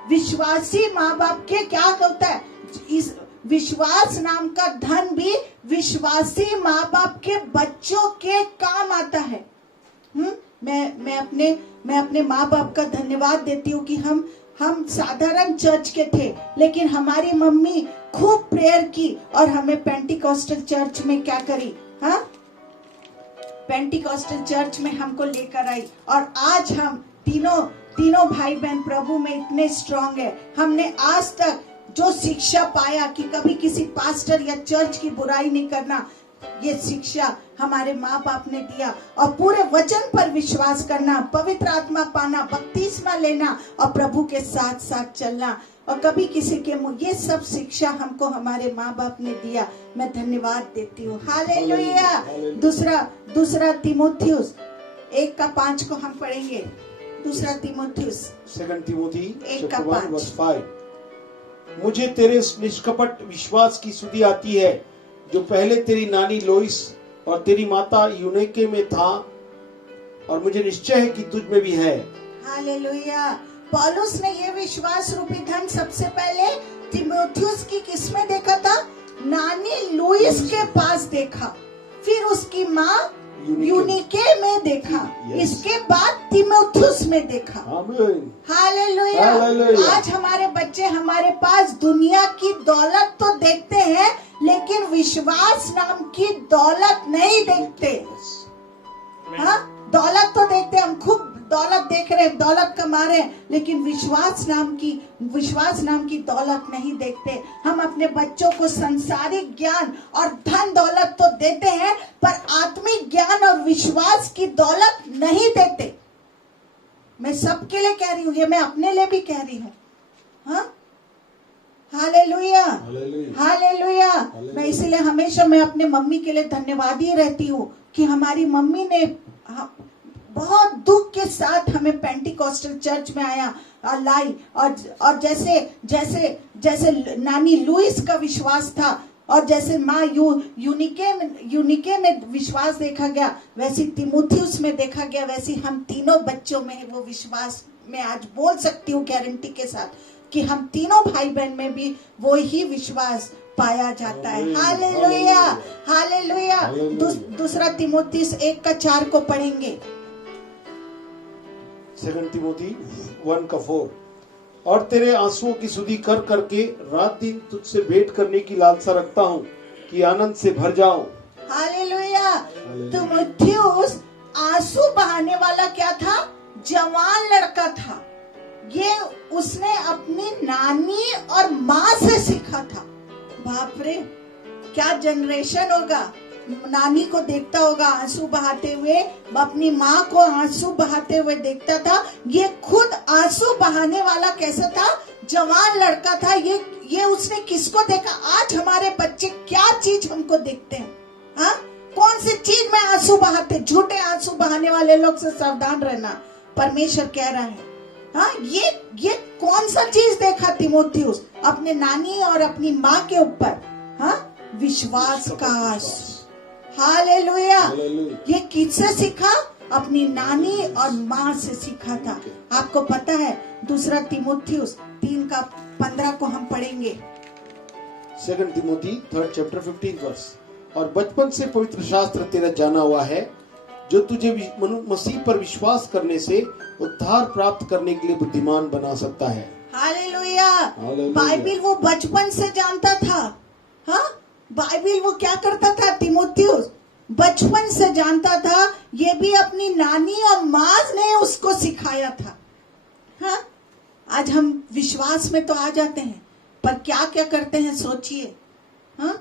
विश्वासी माँ बाप के क्या होता है? इस विश्वास नाम का धन भी विश्वासी माँ बाप के बच्चों के काम आता है। मैं अपने माँ बाप का धन्यवाद देती हूँ कि हम साधारण चर्च के थे, लेकिन हमारी मम्मी खूब प्रेयर की और हमें पेंटिकॉस्टल चर्च में क्या करी? हाँ, पेंटिकॉस्टल चर्च में हमको लेकर आई, और आज हम तीनों भाई बहन प्रभु में इतने स्ट्रांग है। हमने आज तक जो शिक्षा पाया कि कभी किसी पास्टर या चर्च की बुराई नहीं करना, ये शिक्षा हमारे माँ बाप ने दिया। और पूरे वचन पर विश्वास करना, पवित्र आत्मा पाना, बपतिस्मा लेना और प्रभु के साथ साथ चलना, और कभी किसी के मुंह, ये सब शिक्षा हमको हमारे माँ बाप ने दिया। मैं धन्यवाद देती हूँ। हालेलुया। दूसरा तीमुथियुस 1:5 को हम पढ़ेंगे। दूसरा तीमुथियुस 2 तीमुथी 1:5। मुझे तेरे निष्कपट विश्वास की सुधि आती है, जो पहले तेरी नानी लोइस और तेरी माता यूनेके में था, और मुझे निश्चय है कि तुझ में भी है। हालेलुया। पौलुस ने ये विश्वास रूपी धन सबसे पहले तीमुथियुस की किस में देखा था? नानी लुईस के पास देखा, फिर उसकी माँ यूनिके में देखा, Yes. इसके बाद तीमुथियुस में देखा। आमीन। हालेलुया। हालेलुया। आज हमारे बच्चे हमारे पास दुनिया की दौलत तो देखते हैं, लेकिन विश्वास नाम की दौलत नहीं देखते। हाँ, दौलत तो देखते हैं, हम खूब दौलत देख रहे हैं, दौलत कमा रहे हैं, लेकिन विश्वास नाम की दौलत नहीं देखते। हम अपने बच्चों को संसारिक ज्ञान और धन दौलत तो देते हैं, पर आत्मिक ज्ञान और विश्वास की दौलत नहीं देते। मैं सबके लिए कह रही हूँ, ये मैं अपने लिए भी कह रही हूँ। हाँ, हालेलुया, हालेलुया। मैं इसीलिए हमेशा मैं अपने मम्मी के लिए धन्यवादी रहती हूँ कि हमारी मम्मी ने बहुत दुख के साथ हमें पेंटिकॉस्टल चर्च में लाई। और जैसे नानी लुइस का विश्वास था, और जैसे माँ यूनिके में विश्वास देखा गया, वैसे तीमुथियुस में देखा गया, वैसे हम तीनों बच्चों में वो विश्वास मैं आज बोल सकती हूँ गारंटी के साथ कि हम तीनों भाई बहन में भी वो ही विश्वास पाया जाता है। Hallelujah, hallelujah. दूसरा तीमुथियुस 1:4 को पढ़ेंगे। 2 तिमोथी 1:4। और तेरे आंसुओं की सुधि कर करके रात दिन तुझसे भेंट करने की लालसा रखता हूँ कि आनंद से भर जाऊं। हालेलुया। तीमुथियुस आंसू बहाने वाला क्या था? जवान लड़का था। ये उसने अपनी नानी और माँ से सीखा था। बाप रे, क्या जनरेशन होगा। नानी को देखता होगा आंसू बहाते हुए, अपनी माँ को आंसू बहाते हुए देखता था। ये खुद आंसू बहाने वाला कैसा था? जवान लड़का था। ये उसने किसको देखा? आज हमारे बच्चे क्या चीज हमको देखते हैं? हाँ, कौन सी चीज में आंसू बहाते? झूठे आंसू बहाने वाले लोग से सावधान रहना, परमेश्वर कह रहा है। हाँ, ये कौन सा चीज देखा तीमुथियुस? अपने नानी और अपनी माँ के ऊपर। हाँ, विश्वास का आंसू। हालेलुया। ये किससे सीखा? अपनी नानी और माँ से सीखा था। आपको पता है, 2 तीमुथियुस 3:15 को हम पढ़ेंगे। 2 तिमोथी 3rd chapter 15 verse। और बचपन से पवित्र शास्त्र तेरा जाना हुआ है, जो तुझे मसीह पर विश्वास करने से उद्धार प्राप्त करने के लिए बुद्धिमान बना सकता है। हालेलुया। बाइबिल वो बचपन से जानता था। हाँ, बाइबिल वो क्या करता था? तीमुथियुस बचपन से जानता था। ये भी अपनी नानी और माँ ने उसको सिखाया था। हाँ, आज हम विश्वास में तो आ जाते हैं, पर क्या क्या करते हैं सोचिए। हाँ,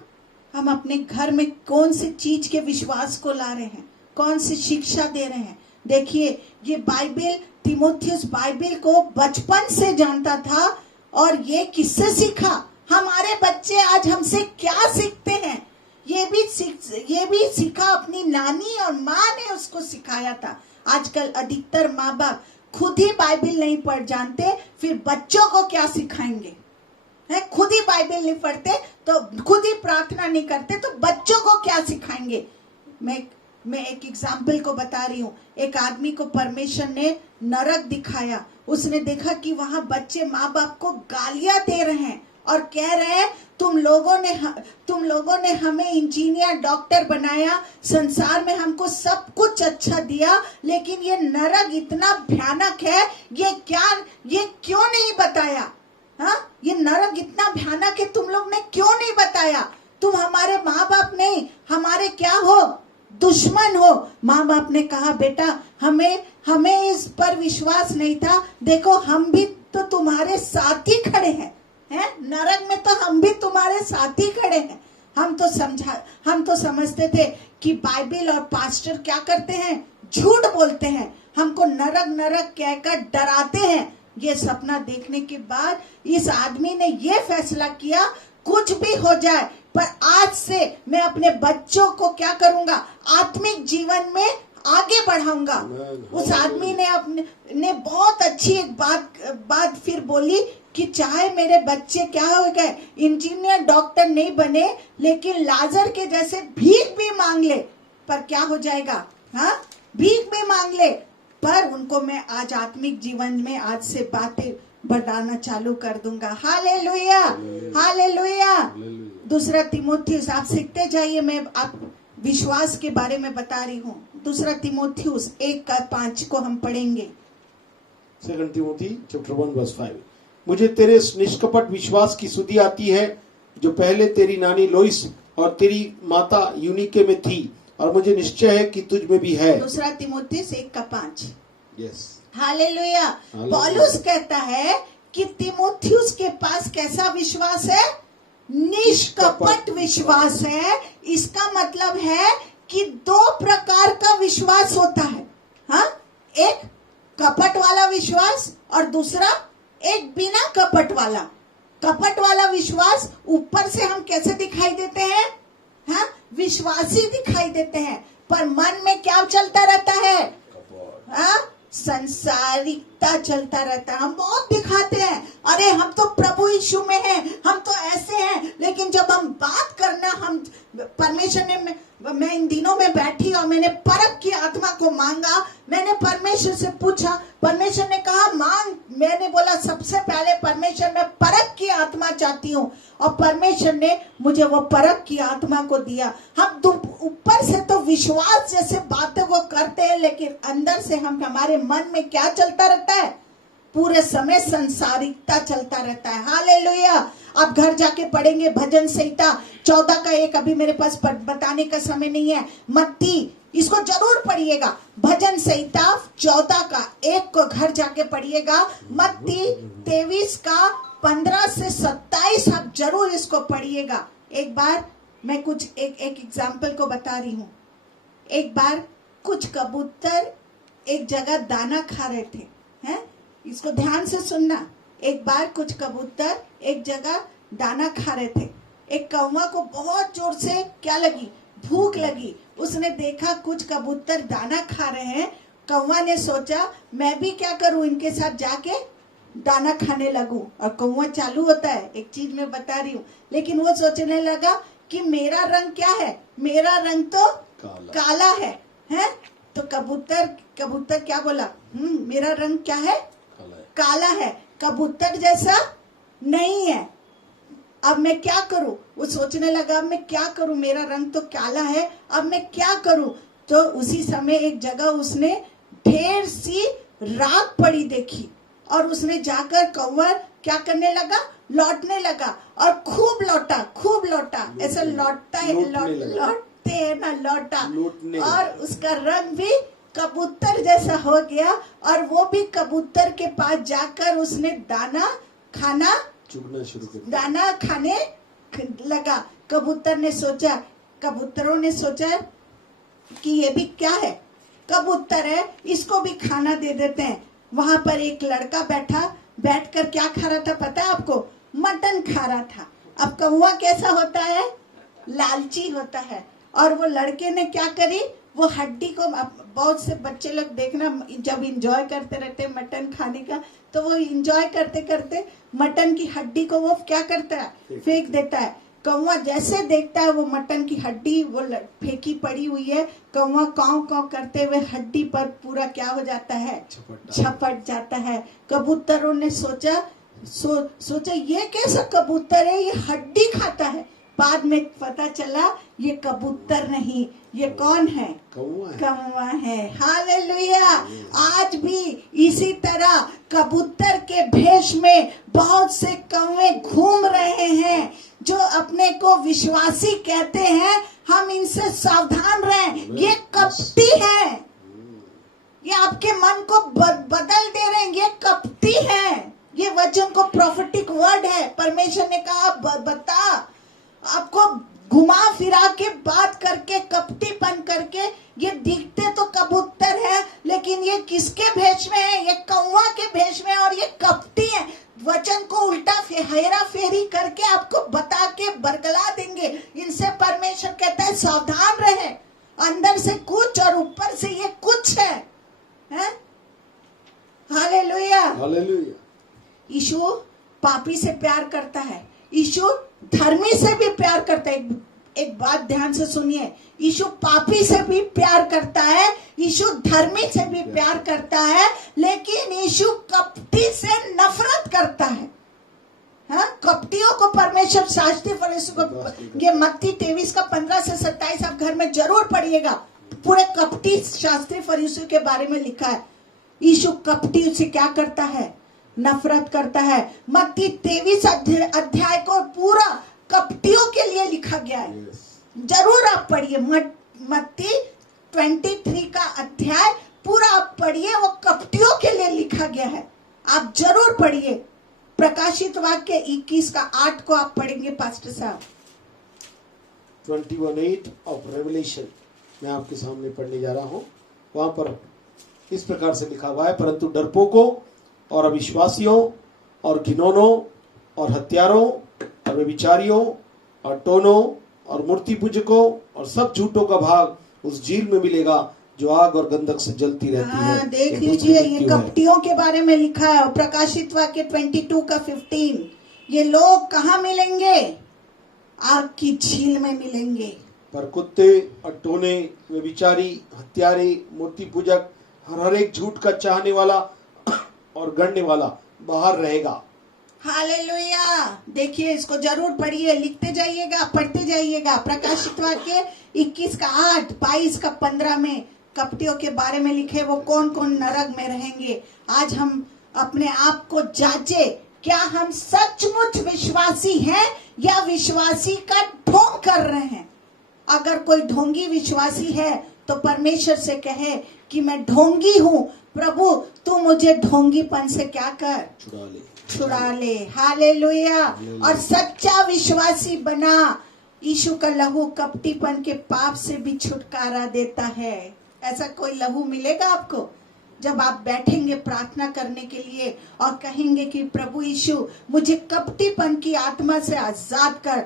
हम अपने घर में कौन सी चीज के विश्वास को ला रहे हैं, कौन सी शिक्षा दे रहे हैं। देखिए, ये बाइबिल, तीमुथियुस बाइबिल को बचपन से जानता था। और ये किससे सीखा? हमारे बच्चे आज हमसे क्या सीखते हैं? ये भी सीखा अपनी नानी और माँ ने उसको सिखाया था। आजकल अधिकतर माँ बाप खुद ही बाइबिल नहीं पढ़ जानते, फिर बच्चों को क्या सिखाएंगे? है, खुद ही बाइबिल नहीं पढ़ते, तो खुद ही प्रार्थना नहीं करते, तो बच्चों को क्या सिखाएंगे? मैं एक एग्जाम्पल को बता रही हूँ। एक आदमी को परमेश्वर ने नरक दिखाया। उसने देखा कि वहां बच्चे माँ बाप को गालियां दे रहे हैं और कह रहे हैं, तुम लोगों ने हमें इंजीनियर, डॉक्टर बनाया, संसार में हमको सब कुछ अच्छा दिया, लेकिन ये नरक इतना भयानक है, ये क्यों नहीं बताया? हाँ, ये नरक इतना भयानक है, तुम लोग ने क्यों नहीं बताया? तुम हमारे माँ बाप नहीं, हमारे क्या हो? दुश्मन हो। माँ बाप ने कहा, बेटा हमें इस पर विश्वास नहीं था, देखो हम भी तो तुम्हारे साथ ही खड़े हैं, नरक में तो हम भी तुम्हारे साथ ही खड़े हैं। हम तो समझते थे कि बाइबिल और पास्टर क्या करते हैं? झूठ बोलते हैं, हमको नरक कहकर डराते हैं। ये सपना देखने के बाद इस आदमी ने ये फैसला किया, कुछ भी हो जाए, पर आज से मैं अपने बच्चों को क्या करूंगा? आत्मिक जीवन में आगे बढ़ाऊंगा। उस आदमी ने बहुत अच्छी एक बात फिर बोली कि चाहे मेरे बच्चे क्या हो गए, इंजीनियर, डॉक्टर नहीं बने, लेकिन लाजर के जैसे भीख भी मांग ले, पर क्या हो जाएगा? हाँ, भीख भी मांग ले, पर उनको मैं आज आत्मिक जीवन में आज से बातें बढ़ाना चालू कर दूंगा। Hallelujah, hallelujah. 2 तीमुथियुस आप सीखते जाइए, मैं आप विश्वास के बारे में बता रही हूँ। दूसरा तिमोथियुस 1:5 को हम पढ़ेंगे। 2 Timothy chapter 1 verse 5। मुझे तेरे निष्कपट विश्वास की सुधि आती है जो पहले तेरी नानी लोइस और तेरी माता यूनिके में थी, और मुझे निश्चय है कि तुझ में भी है। दूसरा तिमोथियुस 1:5। Yes, hallelujah. हालेलुया। पौलुस कहता है कि तिमोथियुस के पास कैसा विश्वास है? निष्कपट विश्वास है। इसका मतलब है कि 2 प्रकार का विश्वास होता है। हाँ, एक कपट वाला विश्वास और दूसरा एक बिना कपट वाला। कपट वाला विश्वास ऊपर से हम कैसे दिखाई देते हैं? हाँ, विश्वासी दिखाई देते हैं, पर मन में क्या चलता रहता है? हाँ, संसारिकता चलता रहता है। हम बहुत दिखाते हैं, अरे हम तो प्रभु यीशु में हैं, हम तो ऐसे हैं, लेकिन जब हम बात करना, हम परमेश्वर ने, मैं इन दिनों में बैठी और मैंने परख की आत्मा को मांगा। मैंने परमेश्वर से पूछा, परमेश्वर ने कहा मांग। मैंने बोला सबसे पहले परमेश्वर, मैं परख की आत्मा चाहती हूँ, और परमेश्वर ने मुझे वो परख की आत्मा को दिया। हम ऊपर से तो विश्वास जैसे बातों को करते हैं, लेकिन अंदर से हम, हमारे मन में क्या चलता रहता है? पूरे समय संसारिकता चलता रहता है। हालेलुया। आप घर जाके पढ़ेंगे भजन संहिता 14:1। अभी मेरे पास बताने का समय नहीं है। मत्ती, इसको जरूर पढ़िएगा। भजन संहिता 14:1 को घर जाके पढ़िएगा। मत्ती 23:15 से 27 आप जरूर इसको पढ़िएगा। एक बार मैं कुछ एक एग्जाम्पल को बता रही हूँ। एक बार कुछ कबूतर एक जगह दाना खा रहे थे। हैं, इसको ध्यान से सुनना। एक बार कुछ कबूतर एक जगह दाना खा रहे थे। एक कौवा को बहुत जोर से क्या लगी? भूख लगी। उसने देखा कुछ कबूतर दाना खा रहे हैं। कौवा ने सोचा मैं भी क्या करूं, इनके साथ जाके दाना खाने लगूं। और कौवा चालू होता है, एक चीज मैं बता रही हूँ, लेकिन वो सोचने लगा कि मेरा रंग क्या है? मेरा रंग तो काला है। हैं? तो कबूतर क्या बोला? मेरा रंग क्या है? काला है। कबूतर जैसा नहीं है। अब मैं क्या करूं? वो सोचने लगा अब मैं क्या करूं, मेरा रंग तो काला है, अब मैं क्या करूं? तो उसी समय एक जगह उसने ढेर सी राख पड़ी देखी, और उसने जाकर कौवा क्या करने लगा? लौटने लगा, और खूब लौटा। ऐसा लौटता है, लौटते हैं ना, लौटा, और उसका रंग भी कबूतर जैसा हो गया। और वो भी कबूतर के पास जाकर उसने दाना खाना चुगना शुरू कर दिया। दाना खाने लगा। कबूतरों ने सोचा कि ये भी क्या है? कबूतर है, इसको भी खाना दे देते हैं। वहां पर एक लड़का बैठकर क्या खा रहा था पता है आपको? मटन खा रहा था। अब कौवा कैसा होता है? लालची होता है। और वो लड़के ने क्या करी? वो हड्डी को, बहुत से बच्चे लोग देखना जब इंजॉय करते रहते हैं मटन खाने का, तो वो इंजॉय करते करते मटन की हड्डी को वो क्या करता है? फेंक देता है। कौवा जैसे देखता है वो मटन की हड्डी वो फेंकी पड़ी हुई है, कौवा काव काव करते हुए हड्डी पर पूरा क्या हो जाता है? झपट जाता है। कबूतरों ने सोचा ये कैसा कबूतर है, ये हड्डी खाता है। बाद में पता चला ये कबूतर नहीं, ये कौन है? कौवा है। हालेलुया। आज भी इसी तरह कबूतर के भेष में बहुत से कौवे घूम रहे हैं जो अपने को विश्वासी कहते हैं। हम इनसे सावधान रहें, ये कपटी है। ये आपके मन को बदल दे रहे हैं, ये कपटी है। ये वचन को प्रोफेटिक वर्ड है। परमेश्वर ने कहा बता, आपको घुमा फिरा के बात करके, कपटीपन करके, ये दिखते तो कबूतर है लेकिन ये किसके भेष में है? ये कौवा के भेष में, और ये कपटी है। वचन को उल्टा हेरा फेरी करके आपको बता के बरगला देंगे। इनसे परमेश्वर कहता है सावधान रहे। अंदर से कुछ और ऊपर से ये कुछ है। हालेलुया। हालेलुया। यीशु पापी से प्यार करता है, यीशु धर्मी से भी प्यार करता है। एक बात ध्यान से सुनिए, यीशु पापी से भी प्यार करता है, यीशु धर्मी से भी प्यार करता है, लेकिन यीशु कपटी से नफरत करता है। हाँ, कपटियों को परमेश्वर शास्त्री फरीसियों को, ये मत्ती 23:15 से 27 आप घर में जरूर पढ़िएगा। पूरे कपटी शास्त्री फरीसियों के बारे में लिखा है। यीशु कपटी से क्या करता है? नफरत करता है। मत्ती 23 अध्याय को पूरा कपटियों के लिए लिखा गया है। जरूर आप पढ़िए मत्ती 23 का अध्याय पूरा आप पढ़िए, वो कपटियों के लिए लिखा गया है। आप जरूर पढ़िए। प्रकाशित वाक्य 21 का 8 को आप पढ़ेंगे पास्टर साहब। 21:8 ऑफ रेवलेशन मैं आपके सामने पढ़ने जा रहा हूं। वहां पर इस प्रकार से लिखा हुआ है, परंतु डरपोकों और अविश्वासियों और घिनौनों और हत्यारों और व्यभिचारियों और टोनों और मूर्ति पूजकों और सब झूठों का भाग उस झील में मिलेगा जो आग और गंधक से जलती रहती है। देख लीजिए, ये कपटियों के बारे में लिखा है। प्रकाशित वाक्य 22 का 15, ये लोग कहाँ मिलेंगे? आग की झील में मिलेंगे। पर कुत्ते और टोने, व्यभिचारी, हत्यारे, मूर्ति पूजक, हर एक झूठ का चाहने वाला और गढ़ने वाला बाहर रहेगा। हालेलुया। देखिए, इसको जरूर पढ़िए, लिखते जाइएगा, पढ़ते जाइएगा। प्रकाशित वाक्य 21 का 8, 22 का 15 में कपटियों के बारे में लिखे, वो कौन कौन नरक में रहेंगे। आज हम अपने आप को जांचे, क्या हम सचमुच विश्वासी हैं या विश्वासी का ढोंग कर रहे हैं। अगर कोई ढोंगी विश्वासी है तो परमेश्वर से कहे कि मैं ढोंगी हूँ, प्रभु तू मुझे ढोंगीपन से क्या कर? छुड़ा ले। हालेलुया। और सच्चा विश्वासी बना। यीशु का लहू कपटीपन के पाप से भी छुटकारा देता है। ऐसा कोई लहू मिलेगा आपको? जब आप बैठेंगे प्रार्थना करने के लिए और कहेंगे कि प्रभु यीशु मुझे कपटीपन की आत्मा से आजाद कर,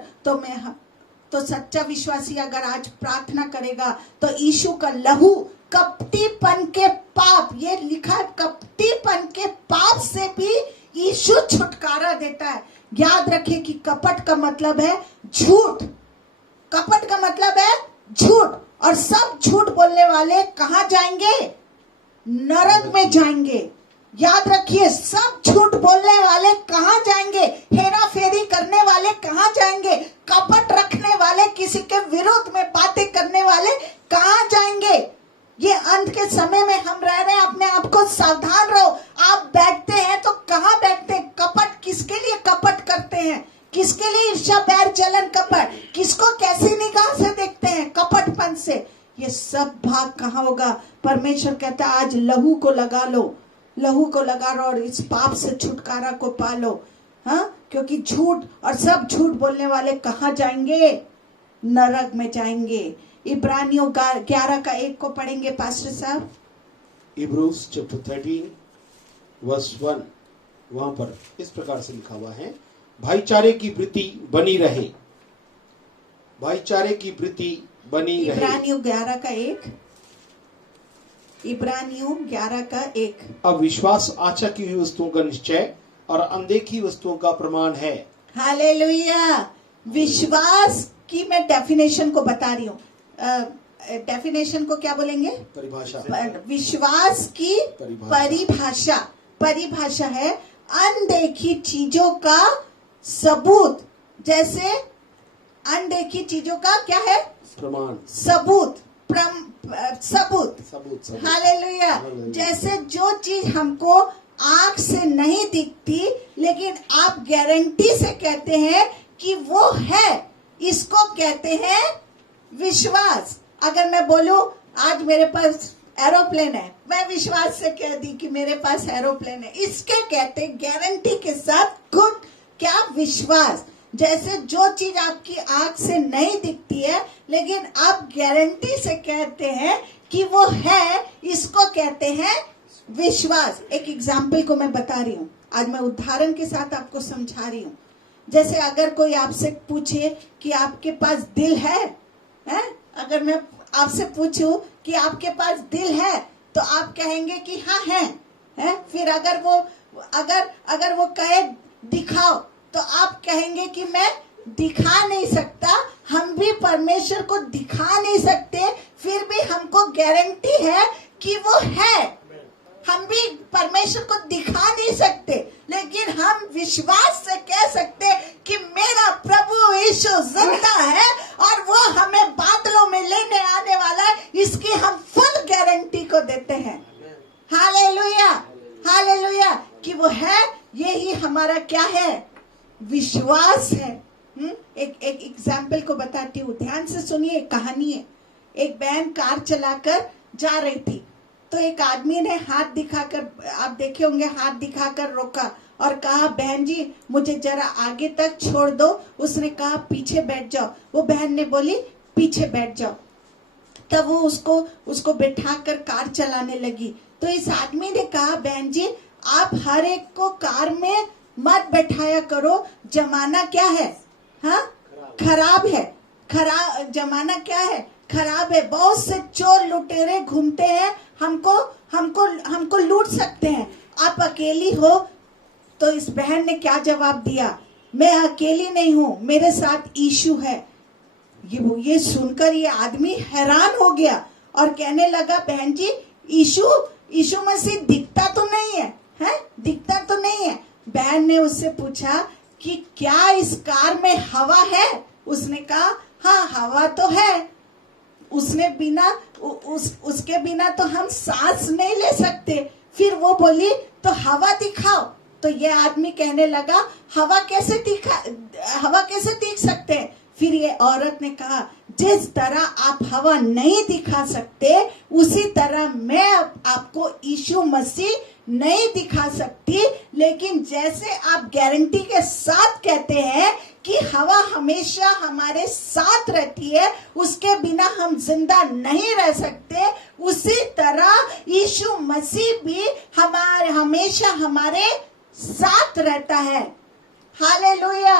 तो सच्चा विश्वासी अगर आज प्रार्थना करेगा तो यीशु का लहू कपटीपन के पाप, ये लिखा है, कपटीपन के पाप से भी यीशु छुटकारा देता है। याद रखिए कि कपट का मतलब है झूठ। कपट का मतलब है झूठ, और सब झूठ बोलने वाले कहाँ जाएंगे? नरक में जाएंगे। याद रखिए, सब झूठ बोलने वाले कहाँ जाएंगे? हेरा फेरी करने वाले कहाँ जाएंगे? कपट रखने वाले, किसी के विरोध में बातें करने वाले कहाँ जाएंगे? ये अंत के समय में हम रह रहे हैं, अपने आप को सावधान रहो। आप बैठते हैं तो कहाँ बैठते हैं? कपट किसके लिए कपट करते हैं? किसके लिए ईर्ष्या, बैर, जलन, कपट? किसको कैसी निगाह से देखते हैं? कपटपन से। ये सब भाग कहाँ होगा? परमेश्वर कहता है आज लहू को लगा लो, लहू को लगा लो और इस पाप से छुटकारा को पालो। हाँ, क्योंकि झूठ और सब झूठ बोलने वाले कहाँ जाएंगे? नरक में जाएंगे। इब्रानियों 11 का 1 को पढ़ेंगे पास्टर साहब। Hebrews chapter 13 verse 1, वहां पर इस प्रकार से लिखा हुआ है, भाईचारे की वृत्ति बनी रहे। भाईचारे की वृत्ति बनी रहे। इब्रानियों 11 का 1। इब्रानियों 11 का 1। अब विश्वास आशा की हुई वस्तुओं का निश्चय और अनदेखी वस्तुओं का प्रमाण है। हालेलुया। विश्वास की मैं डेफिनेशन को बता रही हूँ। डेफिनेशन को क्या बोलेंगे? परिभाषा। विश्वास की परिभाषा है अनदेखी चीजों का सबूत। जैसे अनदेखी चीजों का क्या है? प्रमाण, सबूत, सबूत। सबूत। हालेलुया। जैसे जो चीज हमको आंख से नहीं दिखती लेकिन आप गारंटी से कहते हैं कि वो है, इसको कहते हैं विश्वास। अगर मैं बोलूं आज मेरे पास एरोप्लेन है, मैं विश्वास से कह दी कि मेरे पास एरोप्लेन है, इसके कहते गारंटी के साथ गुड क्या? विश्वास। जैसे जो चीज आपकी आंख से नहीं दिखती है लेकिन आप गारंटी से कहते हैं कि वो है, इसको कहते हैं विश्वास। एक एग्जाम्पल को मैं बता रही हूँ, आज मैं उदाहरण के साथ आपको समझा रही हूँ। जैसे अगर कोई आपसे पूछे कि आपके पास दिल है? अगर मैं आपसे पूछूं कि आपके पास दिल है तो आप कहेंगे कि हाँ है? फिर अगर वो कहे दिखाओ तो आप कहेंगे कि मैं दिखा नहीं सकता। हम भी परमेश्वर को दिखा नहीं सकते, फिर भी हमको गारंटी है कि वो है। हम भी परमेश्वर को दिखा नहीं सकते लेकिन हम विश्वास से कह सकते कि मेरा प्रभु यीशु जिंदा है और वो हमें बादलों में लेने आने वाला है, इसकी हम यही हमारा क्या है? विश्वास है। एक एग्जाम्पल को बताती हूँ, ध्यान से सुनिए, कहानी है। एक बहन कार चलाकर जा रही थी, तो एक आदमी ने हाथ दिखाकर, आप देखे होंगे, हाथ दिखाकर रोका और कहा, बहन जी मुझे जरा आगे तक छोड़ दो। उसने कहा पीछे बैठ जाओ। वो बहन ने बोली पीछे बैठ जाओ। तब वो उसको बैठाकर कार चलाने लगी। तो इस आदमी ने कहा, बहन जी आप हर एक को कार में मत बैठाया करो, जमाना क्या है? हाँ, खराब है। जमाना क्या है? खराब है। बहुत से चोर लुटेरे घूमते हैं, हमको लूट सकते हैं। आप अकेली हो। तो इस बहन ने क्या जवाब दिया? मैं अकेली नहीं हूँ, मेरे साथ यीशु है। ये सुनकर ये आदमी हैरान हो गया और कहने लगा, बहन जी यीशु मसीह दिखता तो नहीं है, हैं? दिखता तो नहीं है। बहन ने उससे पूछा कि क्या इस कार में हवा है? उसने कहा हाँ हवा तो है। उसके बिना तो हम सांस नहीं ले सकते। फिर वो बोली तो हवा दिखाओ। तो ये आदमी कहने लगा हवा कैसे दिख सकते हैं? फिर ये औरत ने कहा, जिस तरह आप हवा नहीं दिखा सकते, उसी तरह मैं आपको यीशु मसीह नहीं दिखा सकती। लेकिन जैसे आप गारंटी के साथ कहते हैं कि हवा हमेशा हमारे साथ रहती है, उसके बिना हम जिंदा नहीं रह सकते, उसी तरह यीशु मसीह भी हमेशा हमारे साथ रहता है। Hallelujah,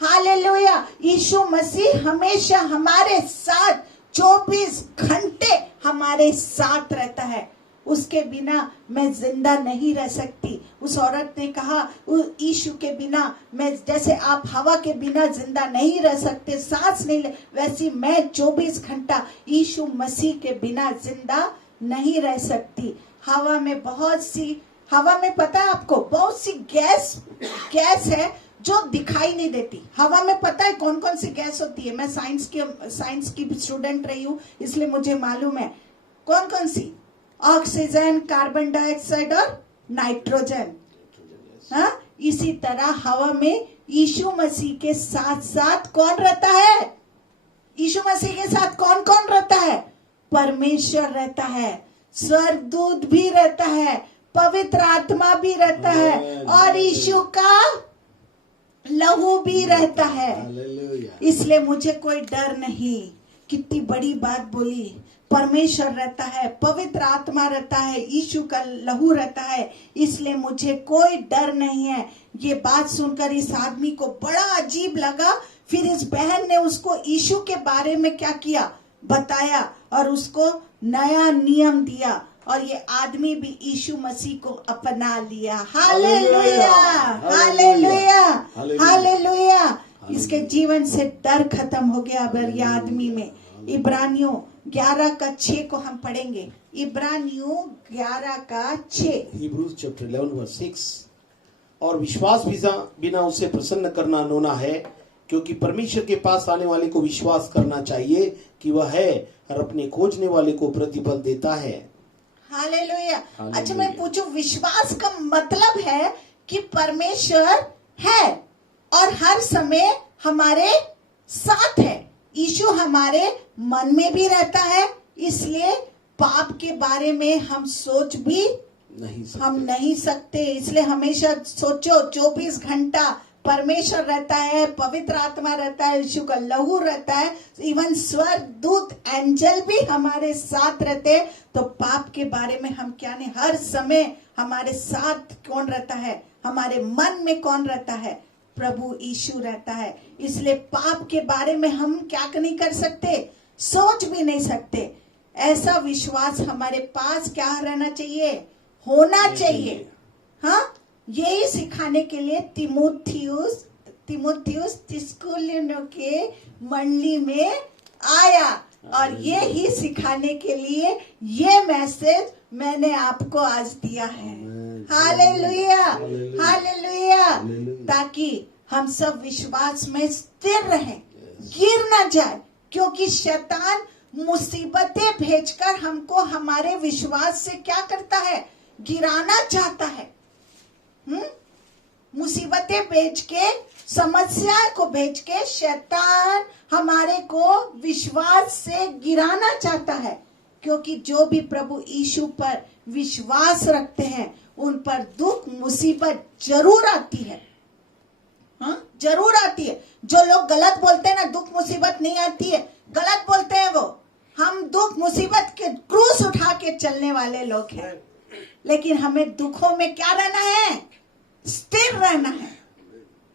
hallelujah. यीशु मसीह हमेशा हमारे साथ 24 घंटे हमारे साथ रहता है। उसके बिना मैं जिंदा नहीं रह सकती। उस औरत ने कहा, यीशु के बिना मैं, जैसे आप हवा के बिना जिंदा नहीं रह सकते, सांस नहीं ले, वैसी मैं 24 घंटा यीशु मसीह के बिना जिंदा नहीं रह सकती। हवा में पता है आपको, बहुत सी गैस है जो दिखाई नहीं देती। हवा में पता है कौन कौन सी गैस होती है? मैं साइंस की स्टूडेंट रही हूँ, इसलिए मुझे मालूम है। कौन कौन सी? ऑक्सीजन, कार्बन डाइऑक्साइड और नाइट्रोजन। हाँ, इसी तरह हवा में यीशु मसीह के साथ साथ कौन रहता है? यीशु मसीह के साथ कौन कौन रहता है? परमेश्वर रहता है, स्वर्गदूत भी रहता है, पवित्र आत्मा भी रहता है और यीशु का लहू भी रहता है। इसलिए मुझे कोई डर नहीं। कितनी बड़ी बात बोली। परमेश्वर रहता है, पवित्र आत्मा रहता है, यीशु का लहू रहता है, इसलिए मुझे कोई डर नहीं है। ये बात सुनकर इस आदमी को बड़ा अजीब लगा। फिर इस बहन ने उसको यीशु के बारे में क्या किया? बताया और उसको नया नियम दिया और ये आदमी भी यीशु मसीह को अपना लिया। Hallelujah, hallelujah, hallelujah. इसके जीवन से डर खत्म हो गया अब ये आदमी में। इब्रानियों 11:6 को हम पढ़ेंगे। इब्रानियों 11:6। Hebrews chapter 11 verse 6। और विश्वास बिना उसे प्रसन्न करना नोना है, क्योंकि परमेश्वर के पास आने वाले को विश्वास करना चाहिए कि वह है और अपने खोजने वाले को प्रतिफल देता है। हालेलुया। अच्छा मैं पूछूं, विश्वास का मतलब है कि परमेश्वर है और हर समय हमारे साथ है। यीशु हमारे मन में भी रहता है, इसलिए पाप के बारे में हम सोच भी नहीं सकते। इसलिए हमेशा सोचो, 24 घंटा परमेश्वर रहता है, पवित्र आत्मा रहता है, यीशु का लहू रहता है, इवन स्वर्गदूत एंजल भी हमारे साथ रहते हैं। तो पाप के बारे में हम क्या नहीं, हर समय हमारे साथ कौन रहता है? हमारे मन में कौन रहता है? प्रभु यीशु रहता है। इसलिए पाप के बारे में हम क्या नहीं कर सकते? सोच भी नहीं सकते। ऐसा विश्वास हमारे पास क्या रहना चाहिए? होना चाहिए। हाँ, यही सिखाने के लिए तीमुथियुस तिस्कुलियों के मंडली में आया और ये ही सिखाने के लिए ये मैसेज मैंने आपको आज दिया है। Hallelujah, hallelujah. ताकि हम सब विश्वास में स्थिर रहें, गिर ना जाए, क्योंकि शैतान मुसीबतें भेजकर हमको हमारे विश्वास से क्या करता है? गिराना चाहता है। मुसीबतें भेज के, समस्या को भेज के शैतान हमारे को विश्वास से गिराना चाहता है, क्योंकि जो भी प्रभु यीशु पर विश्वास रखते हैं उन पर दुख मुसीबत जरूर आती है। हाँ, जरूर आती है। जो लोग गलत बोलते हैं ना, दुख मुसीबत नहीं आती है, गलत बोलते हैं वो। हम दुख मुसीबत के क्रूस उठा के चलने वाले लोग हैं, लेकिन हमें दुखों में क्या रहना है? स्थिर रहना है,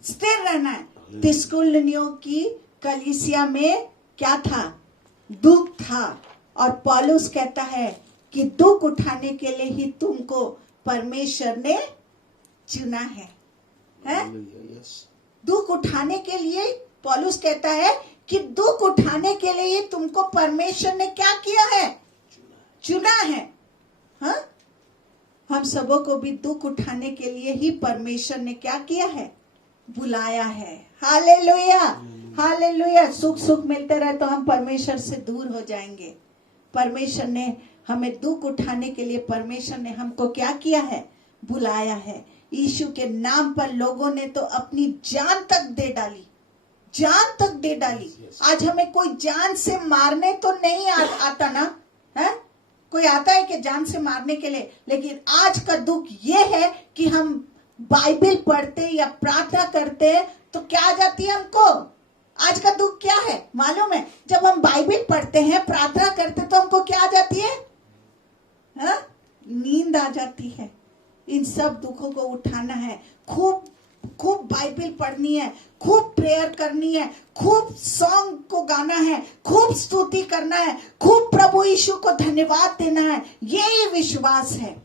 स्थिर रहना है। तिस्कुलनियों की कलीसिया में क्या था? दुख था, और पौलुस कहता है कि दुख उठाने के लिए ही तुमको परमेश्वर ने चुना है? दुख उठाने के लिए पौलुस कहता है कि दुख उठाने के लिए तुमको परमेश्वर ने क्या किया है? चुना है। हाँ, हम सबों को भी दुख उठाने के लिए ही परमेश्वर ने क्या किया है? बुलाया है। Hallelujah, hallelujah. सुख सुख मिलते रहे तो हम परमेश्वर से दूर हो जाएंगे। परमेश्वर ने हमें दुख उठाने के लिए, परमेश्वर ने हमको क्या किया है? बुलाया है। यीशु के नाम पर लोगों ने तो अपनी जान तक दे डाली, जान तक दे डाली। आज हमें कोई जान से मारने तो नहीं आता ना, है? कोई आता है कि जान से मारने के लिए? लेकिन आज का दुख ये है कि हम बाइबल पढ़ते या प्रार्थना करते तो क्या आ जाती है हमको? आज का दुख क्या है मालूम है? जब हम बाइबल पढ़ते हैं, प्रार्थना करते तो हमको क्या आ जाती है? हाँ? नींद आ जाती है। इन सब दुखों को उठाना है। खूब खूब बाइबल पढ़नी है, खूब प्रेयर करनी है, खूब सॉन्ग को गाना है, खूब स्तुति करना है, खूब प्रभु यीशु को धन्यवाद देना है। यही विश्वास है।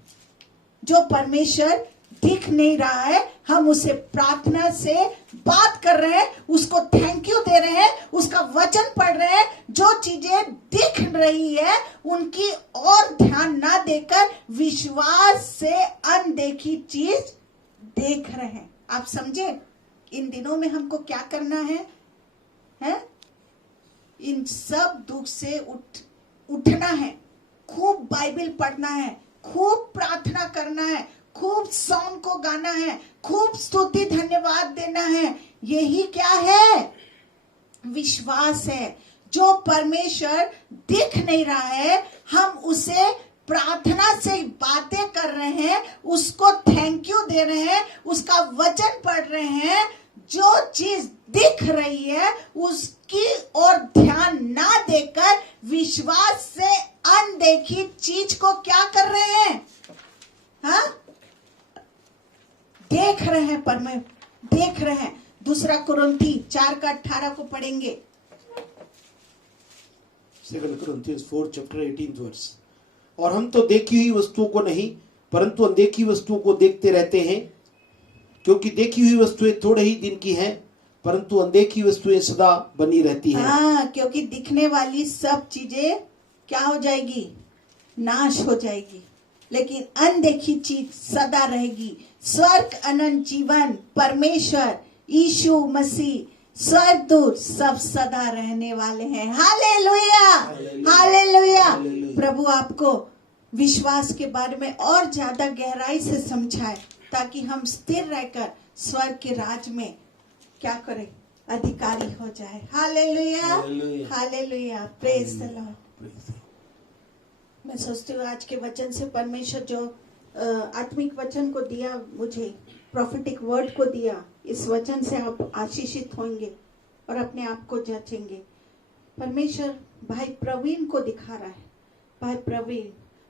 जो परमेश्वर दिख नहीं रहा है, हम उसे प्रार्थना से बात कर रहे हैं, उसको थैंक यू दे रहे हैं, उसका वचन पढ़ रहे हैं। जो चीजें दिख रही है उनकी और ध्यान ना देकर विश्वास से अनदेखी चीज देख रहे हैं। आप समझे? इन दिनों में हमको क्या करना है? इन सब दुख से उठना है। खूब बाइबल पढ़ना है, खूब प्रार्थना करना है, खूब सॉन्ग को गाना है, खूब स्तुति धन्यवाद देना है। यही क्या है? विश्वास है। जो परमेश्वर दिख नहीं रहा है, हम उसे प्रार्थना से बातें कर रहे हैं, उसको थैंक यू दे रहे हैं, उसका वचन पढ़ रहे हैं। जो चीज दिख रही है उसकी ओर ध्यान ना देकर विश्वास से अनदेखी चीज को क्या कर रहे हैं? हाँ, देख रहे हैं। देख रहे हैं। दूसरा कुरिन्थी 4:18 को पढ़ेंगे। 2 Corinthians 4:18 और हम तो देखी हुई वस्तुओं को नहीं परंतु अनदेखी वस्तुओं को देखते रहते हैं, क्योंकि देखी हुई वस्तुएं थोड़े ही दिन की हैं परंतु अनदेखी वस्तुएं सदा बनी रहती हैं। हाँ, क्योंकि दिखने वाली सब चीजें क्या हो जाएगी? नाश हो जाएगी, लेकिन अनदेखी चीज सदा रहेगी। स्वर्ग, अनंत जीवन, परमेश्वर, यीशु मसीह, स्वर्गदूत सब सदा रहने वाले हैं। Hallelujah, hallelujah. प्रभु आपको विश्वास के बारे में और ज्यादा गहराई से समझाए, ताकि हम स्थिर रहकर स्वर्ग के राज में क्या करें? अधिकारी हो जाए। Hallelujah, hallelujah. Praise the Lord. मैं सोचती हूँ आज के वचन से परमेश्वर जो आत्मिक वचन को दिया, मुझे प्रोफेटिक वर्ड को दिया, इस वचन से आप आशीषित होंगे और अपने आप को जांचेंगे। परमेश्वर भाई प्रवीण को दिखा रहा है। भाई प्रवीण,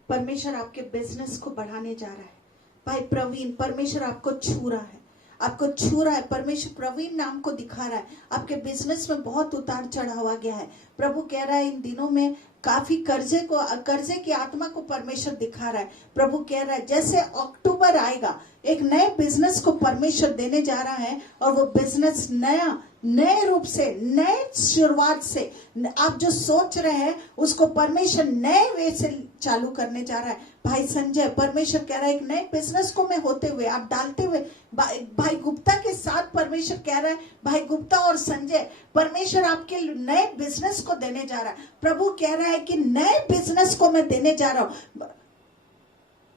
परमेश्वर आपके बिजनेस को बढ़ाने जा रहा है। भाई प्रवीण, परमेश्वर आपको छू रहा है, आपको छू रहा है। परमेश्वर प्रवीण नाम को दिखा रहा है। आपके बिजनेस में बहुत उतार चढ़ाव आ गया है। प्रभु कह रहा है इन दिनों में काफी कर्जे की आत्मा को परमेश्वर दिखा रहा है। प्रभु कह रहा है जैसे अक्टूबर आएगा, एक नए बिजनेस को परमेश्वर देने जा रहा है, और वो बिजनेस नए रूप से, नए शुरुआत से, आप जो सोच रहे हैं उसको परमेश्वर नए वे से चालू करने जा रहा है। भाई संजय, परमेश्वर कह रहा है एक नए बिजनेस को में होते हुए, आप डालते हुए, भाई गुप्ता के साथ परमेश्वर कह रहा है, भाई गुप्ता और संजय, परमेश्वर आपके नए बिजनेस को देने जा रहा है। प्रभु कह रहा है कि नए बिजनेस को मैं देने जा रहा हूं।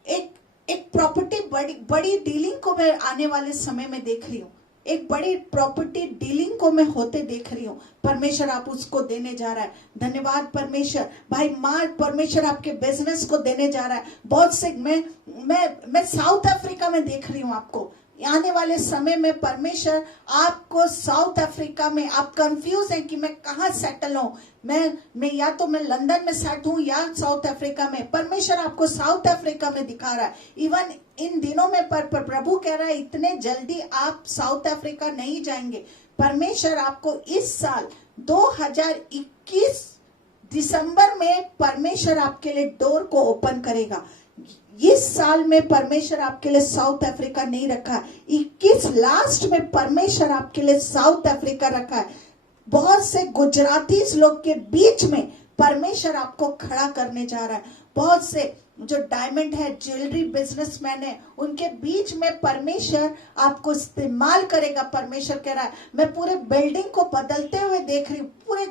एक एक प्रॉपर्टी बड़ी बड़ी डीलिंग को मैं आने वाले समय में देख रही हूँ। एक बड़ी प्रॉपर्टी डीलिंग को मैं होते देख रही हूँ। परमेश्वर आप उसको देने जा रहा है। धन्यवाद परमेश्वर। भाई माँ, परमेश्वर आपके बिजनेस को देने जा रहा है। बहुत से मैं साउथ अफ्रीका में देख रही हूँ आपको। आने वाले समय में परमेश्वर आपको साउथ अफ्रीका में, आप कंफ्यूज हैं कि मैं कहाँ सेटल हूँ, मैं या तो मैं लंदन में सेट हूँ या साउथ अफ्रीका में। परमेश्वर आपको साउथ अफ्रीका में दिखा रहा है। इवन इन दिनों में प्रभु कह रहा है इतने जल्दी आप साउथ अफ्रीका नहीं जाएंगे। परमेश्वर आपको इस साल 2021 दिसंबर में परमेश्वर आपके लिए डोर को ओपन करेगा। इस साल में परमेश्वर आपके लिए साउथ अफ्रीका नहीं रखा। 21 लास्ट में परमेश्वर आपके लिए साउथ अफ्रीका रखा है। बहुत से गुजराती लोग के बीच में परमेश्वर आपको खड़ा करने जा रहा है। बहुत से जो डायमंड है, ज्वेलरी बिजनेसमैन है, उनके बीच में परमेश्वर आपको इस्तेमाल करेगा। परमेश्वर कह रहा है मैं पूरे बिल्डिंग को बदलते हुए देख रही हूँ। पूरे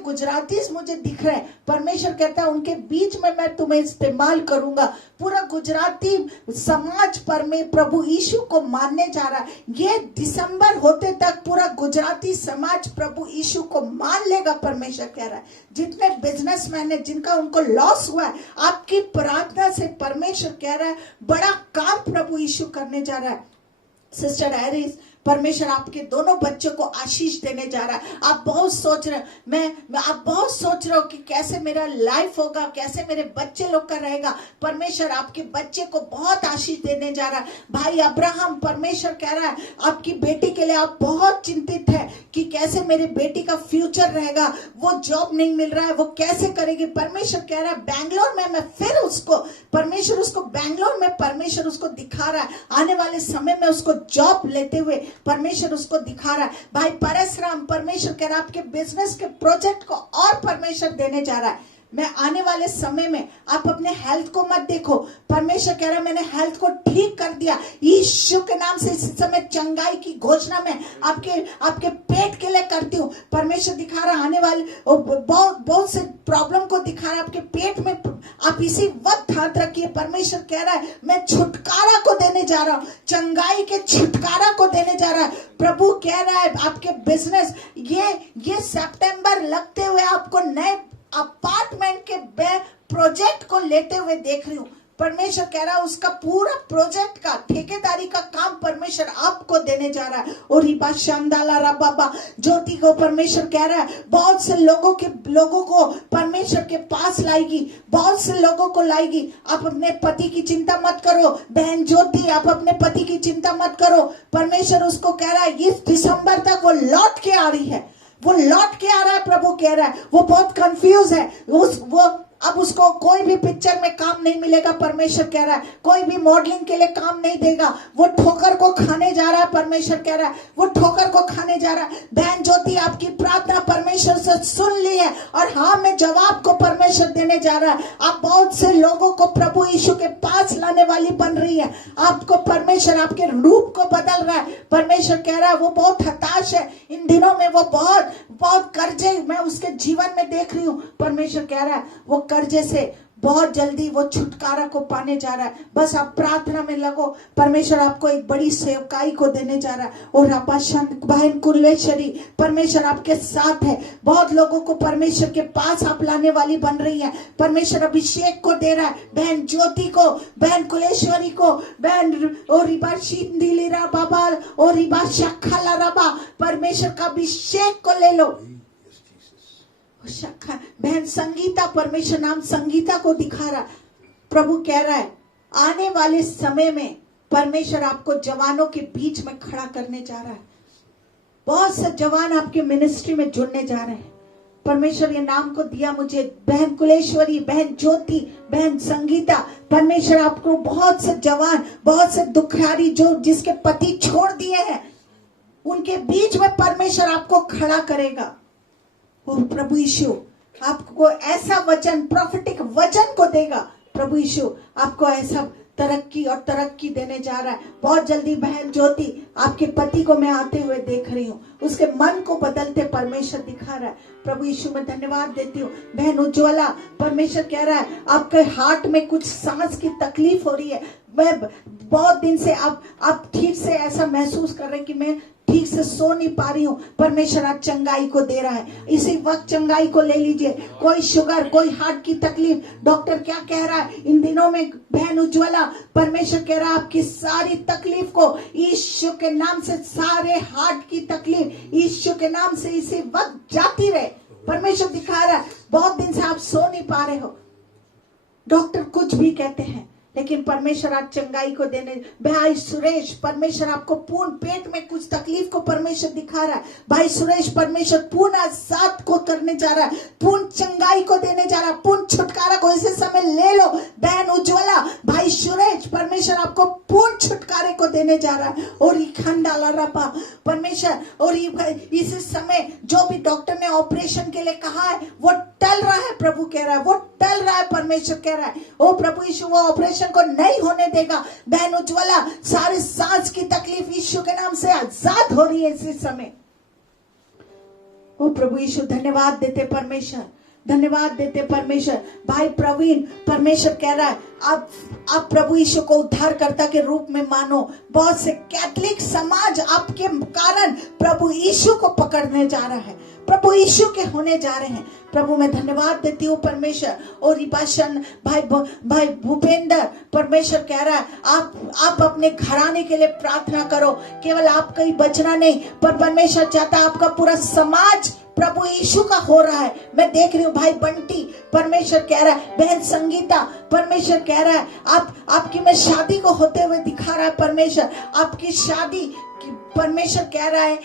गुजराती मुझे दिख रहे हैं। परमेश्वर कहता है उनके बीच में मैं तुम्हें इस्तेमाल करूंगा। पूरा गुजराती समाज पर में प्रभु यीशु को मानने जा रहा है। ये दिसंबर होते तक पूरा गुजराती समाज प्रभु यीशु को मान लेगा। परमेश्वर कह रहा है जितने बिजनेसमैन है जिनका उनको लॉस हुआ है, आपकी प्रार्थना से परमेश्वर कह रहा है बड़ा काम प्रभु यीशु करने जा रहा है। सिस्टर एरिस, परमेश्वर आपके दोनों बच्चों को आशीष देने जा रहा है। आप बहुत सोच रहे हो, आप बहुत सोच रहे हो कि कैसे मेरा लाइफ होगा, कैसे मेरे बच्चे लोग का रहेगा। परमेश्वर आपके बच्चे को बहुत आशीष देने जा रहा है। भाई अब्राहम, परमेश्वर कह रहा है आपकी बेटी के लिए आप बहुत चिंतित है कि कैसे मेरी बेटी का फ्यूचर रहेगा, वो जॉब नहीं मिल रहा है, वो कैसे करेगी। परमेश्वर कह रहा है बैंगलोर में मैं फिर उसको, परमेश्वर उसको बैंगलोर में परमेश्वर उसको दिखा रहा है। आने वाले समय में उसको जॉब लेते हुए परमेश्वर उसको दिखा रहा है। भाई परशुराम, परमेश्वर कह रहा है आपके बिजनेस के प्रोजेक्ट को और परमेश्वर देने जा रहा है। मैं आने वाले समय में आप अपने हेल्थ को मत देखो। परमेश्वर कह रहा है मैंने हेल्थ को ठीक कर दिया। यीशु के नाम से इस समय चंगाई की घोषणा में आपके पेट के लिए करती हूँ। परमेश्वर दिखा रहा आने वाले बहुत से प्रॉब्लम को दिखा रहा है आपके पेट में। आप इसी वक्त हाथ रखिए। परमेश्वर कह रहा है मैं छुटकारा को देने जा रहा हूँ, चंगाई के छुटकारा को देने जा रहा है। प्रभु कह रहा है आपके बिजनेस ये सितंबर लगते हुए आपको नए अपार्टमेंट के प्रोजेक्ट को लेते हुए देख रही हूँ। परमेश्वर कह रहा है उसका पूरा प्रोजेक्ट का ठेकेदारी का काम परमेश्वर आपको देने जा रहा है। और रिबा शांदाला रा बाबा ज्योति को परमेश्वर कह रहा है बहुत से लोगों को परमेश्वर के पास लाएगी, बहुत से लोगों को लाएगी। आप अपने पति की चिंता मत करो। बहन ज्योति, आप अपने पति की चिंता मत करो। परमेश्वर उसको कह रहा है इस दिसंबर तक वो लौट के आ रही है, वो लौट के आ रहा है। प्रभु कह रहा है वो बहुत कंफ्यूज है। वो अब उसको कोई भी पिक्चर में काम नहीं मिलेगा। परमेश्वर कह रहा है कोई भी मॉडलिंग के लिए काम नहीं देगा। वो ठोकर को खाने जा रहा है। परमेश्वर कह रहा है वो ठोकर को खाने जा रहा है। बहन ज्योति, आपकी प्रार्थना परमेश्वर से सुन ली है और हाँ में जवाब को परमेश्वर देने जा रहा है। आप बहुत से लोगों को प्रभु यीशु के पास लाने वाली बन रही है। आपको परमेश्वर आपके रूप को बदल रहा है। परमेश्वर कह रहा है वो बहुत हताश है इन दिनों में, वो बहुत कर्जे मैं उसके जीवन में देख रही हूँ। परमेश्वर कह रहा है वो कर्जे से बहुत जल्दी वो छुटकारा को पाने जा रहा है। बस आप प्रार्थना में लगो। परमेश्वर आपको एक बड़ी सेवकाई को देने जा रहा है। और बहन कुलेश्वरी, परमेश्वर आपके साथ है। बहुत लोगों को परमेश्वर के पास आप लाने वाली बन रही है। परमेश्वर अभिषेक को दे रहा है। बहन ज्योति को, बहन कुलेश्वरी को, बहन और रिबा शींदीलीरा बाबा और रिबा शक्खला रबा, परमेश्वर का अभिषेक को ले लो। बहन संगीता, परमेश्वर नाम संगीता को दिखा रहा। प्रभु कह रहा है आने वाले समय में परमेश्वर आपको जवानों के बीच में खड़ा करने जा रहा है। बहुत से जवान आपके मिनिस्ट्री में जुड़ने जा रहे हैं। परमेश्वर ये नाम को दिया मुझे। बहन कुलेश्वरी, बहन ज्योति, बहन संगीता, परमेश्वर आपको बहुत से जवान, बहुत से दुखियारी जो जिसके पति छोड़ दिए हैं, उनके बीच में परमेश्वर आपको खड़ा करेगा। और प्रभु यीशु आपको ऐसा वचन, प्रोफेटिक वचन को देगा। प्रभु यीशु आपको ऐसा तरक्की और तरक्की देने जा रहा है। बहुत जल्दी बहन ज्योति, आपके पति को मैं आते हुए देख रही हूँ, उसके मन को बदलते परमेश्वर दिखा रहा है। प्रभु यीशु में धन्यवाद देती हूँ। बहन उज्ज्वला, परमेश्वर कह रहा है आपके हार्ट में कुछ सांस की तकलीफ हो रही है। मैं बहुत दिन से आप ठीक से ऐसा महसूस कर रहे हैं कि मैं ठीक से सो नहीं पा रही हूँ। परमेश्वर आज चंगाई को दे रहा है। इसी वक्त चंगाई को ले लीजिए। कोई शुगर, कोई हार्ट की तकलीफ, डॉक्टर क्या कह रहा है इन दिनों में, बहन उज्ज्वला, परमेश्वर कह रहा है आपकी सारी तकलीफ को यीशु के नाम से, सारे हार्ट की तकलीफ यीशु के नाम से इसी वक्त जाती रहे। परमेश्वर दिखा रहा है बहुत दिन से आप सो नहीं पा रहे हो, डॉक्टर कुछ भी कहते हैं, लेकिन परमेश्वर आज चंगाई को देने। भाई सुरेश, परमेश्वर आपको पूर्ण पेट में कुछ तकलीफ को परमेश्वर दिखा रहा है। भाई सुरेश, परमेश्वर पूर्ण आजाद को करने जा रहा है, पूर्ण चंगाई को देने जा रहा है, पूर्ण छुटकारा को इसी समय ले लो। बहन उज्ज्वला, भाई सुरेश, परमेश्वर आपको पूर्ण छुटकारे को देने जा रहा है। और खंडाला रपा परमेश्वर, और इसी समय जो भी डॉक्टर ने ऑपरेशन के लिए कहा है वो टल रहा है। प्रभु कह रहा है वो टल रहा है। परमेश्वर कह रहा है ओ प्रभु यीशु वो ऑपरेशन को नहीं होने देगा। बहन उज्ज्वला, सारे सांस की तकलीफ यीशु के नाम से आजाद हो रही है इसी समय। ओ प्रभु यीशु, धन्यवाद देते परमेश्वर, धन्यवाद देते परमेश्वर। भाई प्रवीण, परमेश्वर कह रहा है आप प्रभु यीशु को उद्धारकर्ता के रूप में मानो। बहुत से कैथोलिक समाज आपके कारण प्रभु यीशु को पकड़ने जा रहा है, प्रभु यीशु के होने जा रहे हैं। प्रभु मैं धन्यवाद देती हूँ परमेश्वर। और रिपाशन भाई भूपेंद्र, परमेश्वर कह रहा है आप अपने घराने के लिए प्रार्थना करो। केवल आपका ही बचना नहीं, पर परमेश्वर चाहता है आपका पूरा समाज प्रभु यीशु का हो रहा है। मैं देख रही हूँ भाई बंटी, परमेश्वर कह रहा है, बहन संगीता, परमेश्वर कह रहा है आपकी मैं शादी को होते हुए दिखा रहा है। परमेश्वर आपकी शादी, परमेश्वर कह रहा है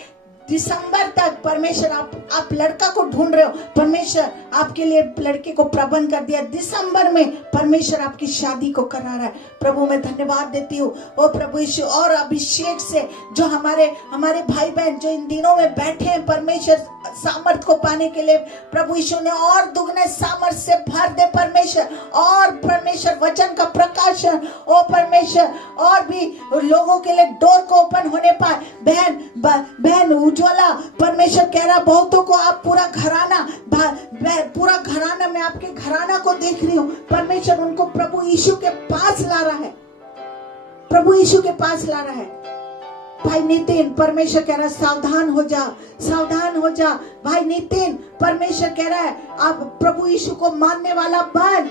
दिसंबर तक। परमेश्वर आप लड़का को ढूंढ रहे हो, परमेश्वर आपके लिए लड़के को प्रबंध कर दिया। दिसंबर में परमेश्वर आपकी शादी को करा रहा है। प्रभु मैं धन्यवाद देती हूँ ओ प्रभु यीशु। और अभिषेक से जो हमारे भाई बहन जो इन दिनों में बैठे हैं, परमेश्वर सामर्थ को पाने के लिए, प्रभु यीशु ने और दुगने सामर्थ से भर दे परमेश्वर। और परमेश्वर वचन का प्रकाशन ओ परमेश्वर, और भी लोगों के लिए डोर को ओपन होने पाए। बहन उज्ज्वला, परमेश्वर कह रहा बहुतों को आप पूरा घराना मैं आपके घराना को देख रही हूँ। परमेश्वर उनको प्रभु यीशु के पास ला रहा है, प्रभु यीशु के पास ला रहा है। भाई नितिन, परमेश्वर कह रहा है सावधान हो जा, सावधान हो जा। भाई नितिन, परमेश्वर कह रहा है आप प्रभु यीशु को मानने वाला बन,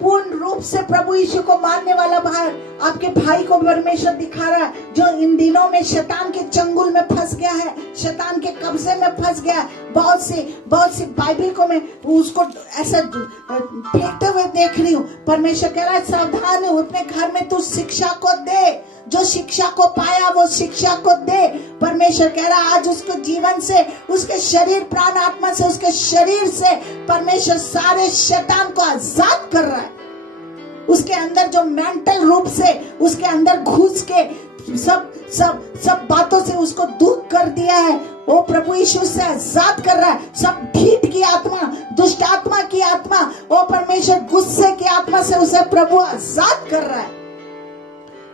पूर्ण रूप से प्रभु यीशु को मानने वाला भाई। आपके भाई को परमेश्वर दिखा रहा है जो इन दिनों में शैतान के चंगुल में फंस गया है, शैतान के कब्जे में फंस गया है। बहुत सी बाइबल को मैं उसको ऐसा फेंकते हुए देख रही हूँ। परमेश्वर कह रहा है सावधान है, अपने घर में तू शिक्षा को दे, जो शिक्षा को पाया वो शिक्षा को दे। परमेश्वर कह रहा है आज उसके जीवन से, उसके शरीर प्राण आत्मा से, उसके शरीर से परमेश्वर सारे शैतान को आजाद कर रहा है। उसके अंदर जो मेंटल रूप से उसके अंदर घुस के सब बातों से उसको दूर कर दिया है, वो प्रभु यीशु से आजाद कर रहा है। सब ढीठ की आत्मा, दुष्ट आत्मा की आत्मा, वो परमेश्वर गुस्से की आत्मा से उसे प्रभु आजाद कर रहा है।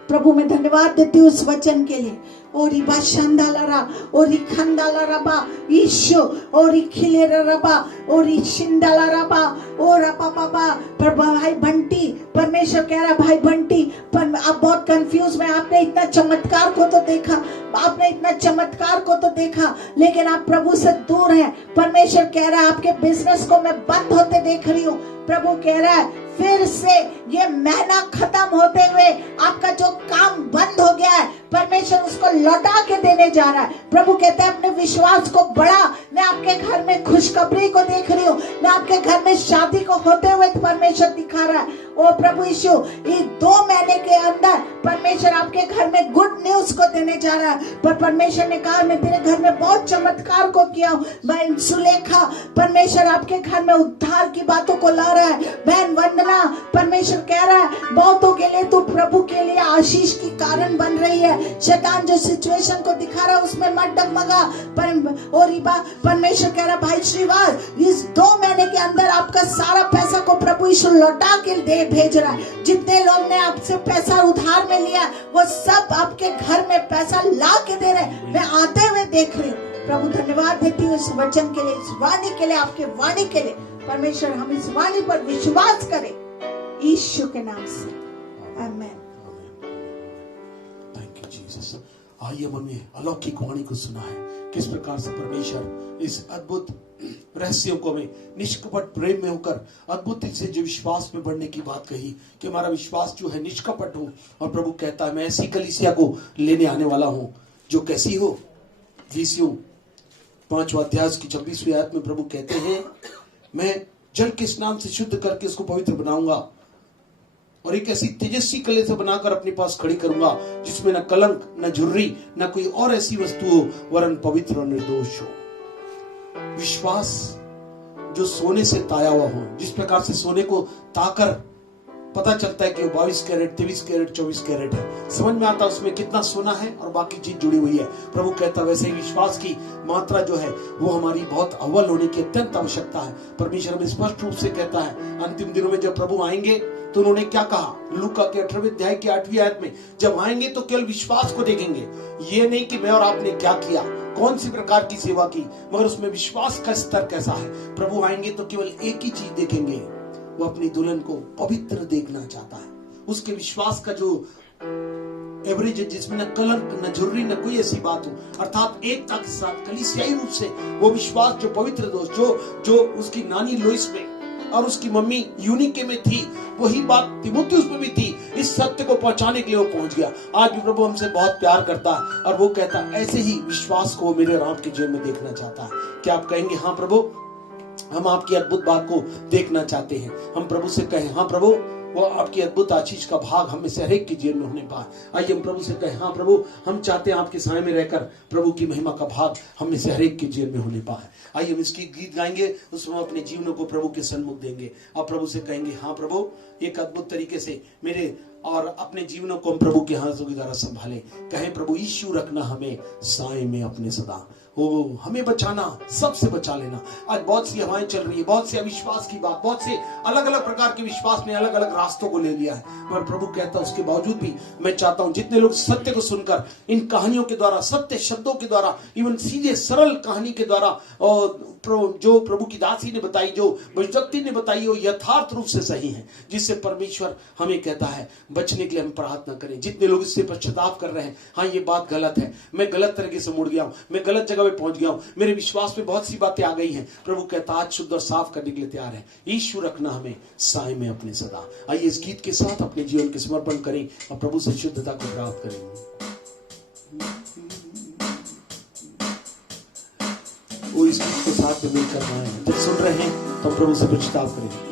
प्रभु मैं धन्यवाद देती हूँ उस वचन के लिए। और रिबा शंदालारा, और खंदालाराबा ईशो, और खिलेराबा, और शिंदालाराबा, और पापा प्रभु भाई बंटी, परमेश्वर कह रहा भाई बंटी, पर आप बहुत कंफ्यूज में, आपने इतना चमत्कार को तो देखा, आपने इतना चमत्कार को तो देखा, लेकिन आप प्रभु से दूर हैं। परमेश्वर कह रहा है आपके बिजनेस को मैं बंद होते देख रही हूँ। प्रभु कह रहा है फिर से ये महीना खत्म होते हुए आपका जो काम बंद हो गया है, परमेश्वर उसको लौटा के देने जा रहा है। प्रभु कहते हैं अपने विश्वास को बढ़ा। मैं आपके घर में खुशखबरी को देख रही हूँ, मैं आपके घर में शादी को होते हुए परमेश्वर दिखा रहा है। ओ प्रभु यीशु, ये 2 महीने के अंदर परमेश्वर आपके घर में गुड न्यूज को देने जा रहा है। पर परमेश्वर ने कहा मैं तेरे घर में बहुत चमत्कार को किया हूँ। बहन सुलेखा, परमेश्वर आपके घर में उद्धार की बातों को ला रहा है। बहन वंदना, परमेश्वर कह रहा है बहुतों के लिए तू प्रभु के लिए आशीष की कारण बन रही है, शैतान जो सिचुएशन को दिखा रहा है उसमें मत डगमगा। परमेश्वर कह रहा भाई श्रीवास, इस 2 महीने के अंदर आपका सारा पैसा को प्रभु यीशु लौटा के दे भेज रहा है। जितने लोग ने आपसे पैसा उधार में लिया वो सब आपके घर में पैसा ला के दे रहे। मैं आते हुए देख रही हूँ। प्रभु धन्यवाद देती हूँ इस वचन के लिए, इस वाणी के लिए, आपके वाणी के लिए। परमेश्वर हम इस वाणी पर विश्वास करें यीशु के नाम से, आमीन। Thank you Jesus. आइए हमने अलौकिक वाणी को सुना है किस प्रकार से परमेश्वर इस अद्भुत रहस्यों को हमें निष्कपट प्रेम में होकर अद्भुत से जो विश्वास में बढ़ने की बात कही कि हमारा विश्वास जो है निष्कपट हो। और प्रभु कहता है मैं ऐसी कलीसिया को लेने आने वाला हूं जो कैसी हो। यीशु 5वां अध्याय की 26वीं आयत में प्रभु कहते हैं मैं जल के स्नान से शुद्ध करके उसको पवित्र बनाऊंगा और एक ऐसी तेजस्वी कलेसा बनाकर अपने पास खड़ी करूंगा जिसमें न कलंक, न झुर्री, न कोई और ऐसी वस्तु हो, वरन पवित्र और निर्दोष हो। विश्वास जो सोने से ताया हुआ हो, जिस प्रकार से सोने को ताकर पता चलता है कि वो 22 कैरेट, 23 कैरेट, 24 कैरेट है, समझ में आता है उसमें कितना सोना है और बाकी चीज जुड़ी हुई है। प्रभु कहता है वैसे ही विश्वास की मात्रा जो है वो हमारी बहुत अव्वल होने की अत्यंत आवश्यकता है। परमेश्वर हमें स्पष्ट रूप से कहता है अंतिम दिनों में जब प्रभु आएंगे तो उन्होंने क्या कहा, लूका के 18वें अध्याय की 8वीं आयत में, जब आएंगे तो केवल विश्वास को देखेंगे। ये नहीं कि मैं और आपने क्या किया, कौन सी प्रकार की सेवा की, मगर उसमें विश्वास का स्तर कैसा है। प्रभु आएंगे तो केवल एक ही चीज देखेंगे, वो अपनी दुल्हन को पवित्र देखना चाहता है। उसके विश्वास का जो एवरेज है जिसमें न कलंक, न झुर्री, न कोई ऐसी बात हो, अर्थात एकता के साथ कलीसियाई रूप से वो विश्वास जो पवित्र दोष जो उसकी नानी लोइस में और उसकी मम्मी यूनिके में थी, वही बात तीमुथियुस में भी थी। इस सत्य को पहुंचाने के लिए वो पहुंच गया। आज भी प्रभु हमसे बहुत प्यार करता है और वो कहता है ऐसे ही विश्वास को मेरे राम के जीवन में देखना चाहता है। क्या आप कहेंगे हाँ प्रभु, हम आपकी अद्भुत बात को देखना चाहते हैं। हम प्रभु से कहें हाँ प्रभु, वो आपकी अद्भुत आशीष का भाग हम में से हर एक के जीवन में होने पाए। आइए हम प्रभु से कहें हाँ प्रभु, हम चाहते हैं आपके साय में रहकर प्रभु की महिमा का भाग हम में से हर एक के जीवन में होने पाए। आइए हम इसकी गीत गाएंगे, उसमें अपने जीवनों को प्रभु के सन्मुख देंगे और प्रभु से कहेंगे हाँ प्रभु, एक अद्भुत तरीके से मेरे और अपने जीवनों को हम प्रभु के हाथों के द्वारा संभालें। कहें प्रभु यीशु रखना हमें साए में अपने सदा, हो हमें बचाना, सबसे बचा लेना। आज बहुत सी हवाएं चल रही है, बहुत से अविश्वास की बात, बहुत से अलग अलग प्रकार के विश्वास ने अलग अलग रास्तों को ले लिया है, पर प्रभु कहता है उसके बावजूद भी मैं चाहता हूं जितने लोग सत्य को सुनकर इन कहानियों के द्वारा, सत्य शब्दों के द्वारा, इवन सीधे सरल कहानी के द्वारा और जो प्रभु की दासी ने बताई, जो भविष्यवक्ता ने बताई, वो यथार्थ रूप से सही है, जिससे परमेश्वर हमें कहता है बचने के लिए हम प्रार्थना करें। जितने लोग इससे पश्चाताप कर रहे हैं, हाँ ये बात गलत है, मैं गलत तरीके से मुड़ गया हूं, मैं गलत जगह पे पहुंच गया हूं, मेरे विश्वास में बहुत सी बातें आ गई हैं, प्रभु कहता आज शुद्ध और साफ करने के लिए तैयार है। यीशु रखना हमें साए में अपने सदा। आइए इस गीत के साथ अपने जीवन के समर्पण करें और प्रभु से शुद्धता को प्राप्त करें। वो इस गीत को साथ में मिलकर गाएं। जब सुन रहे हैं तो प्रभु से पश्चाताप करें।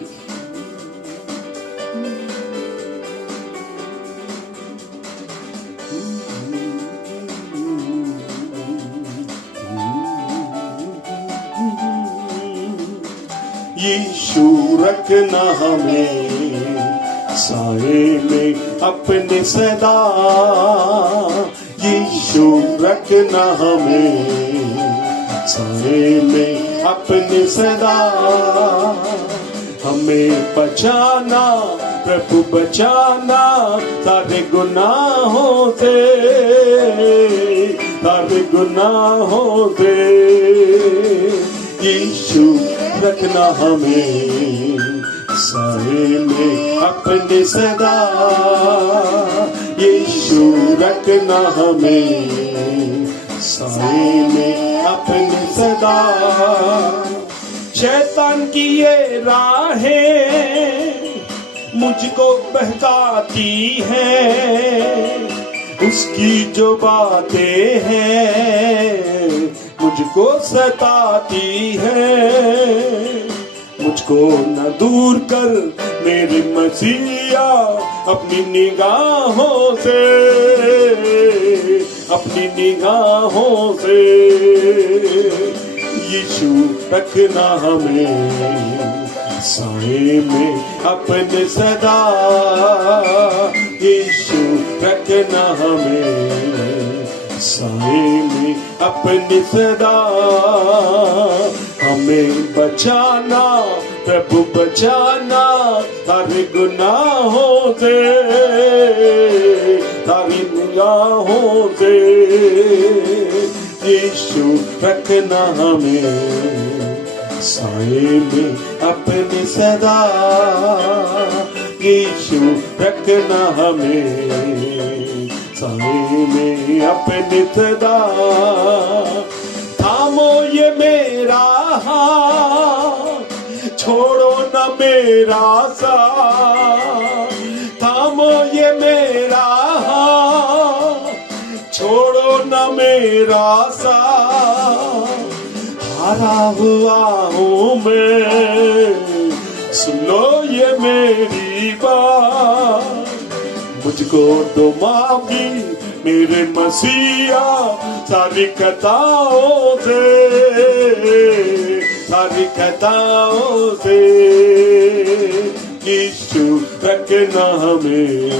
यीशु रखना हमें साए में अपने सदा, यीशु रखना हमें साए में अपने सदा, हमें बचाना प्रभु बचाना सारे गुनाहों से, सारे गुनाहों से। यीशु रखना हमें साए में अपने सदा, यीशु रखना हमें साए में अपने सदा। शैतान की ये राहें मुझको बहकाती हैं, उसकी जो बातें हैं मुझको सताती है। मुझको न दूर कर मेरे मसीहा अपनी निगाहों से, अपनी निगाहों से। यीशु रखना हमें साए में अपने सदा, यीशु रखना हमें साए में अपनी सदा हमें बचाना, प्रभु बचाना सारे गुनाहों से, सारी निगाहों से। यीशु रखना हमें साए में अपनी सदा, यीशु रखना हमें साए में अपनी सदा। थामो ये मेरा हाथ, छोड़ो न मेरा साथ। थामो ये मेरा हाथ, छोड़ो न मेरा साथ। हारा हुआ हूँ मैं, सुनो ये मेरी बात। मुझको तो माफी मेरे मसीहा सारी खताओं से, सारी खताओं से। यीशु रखना हमें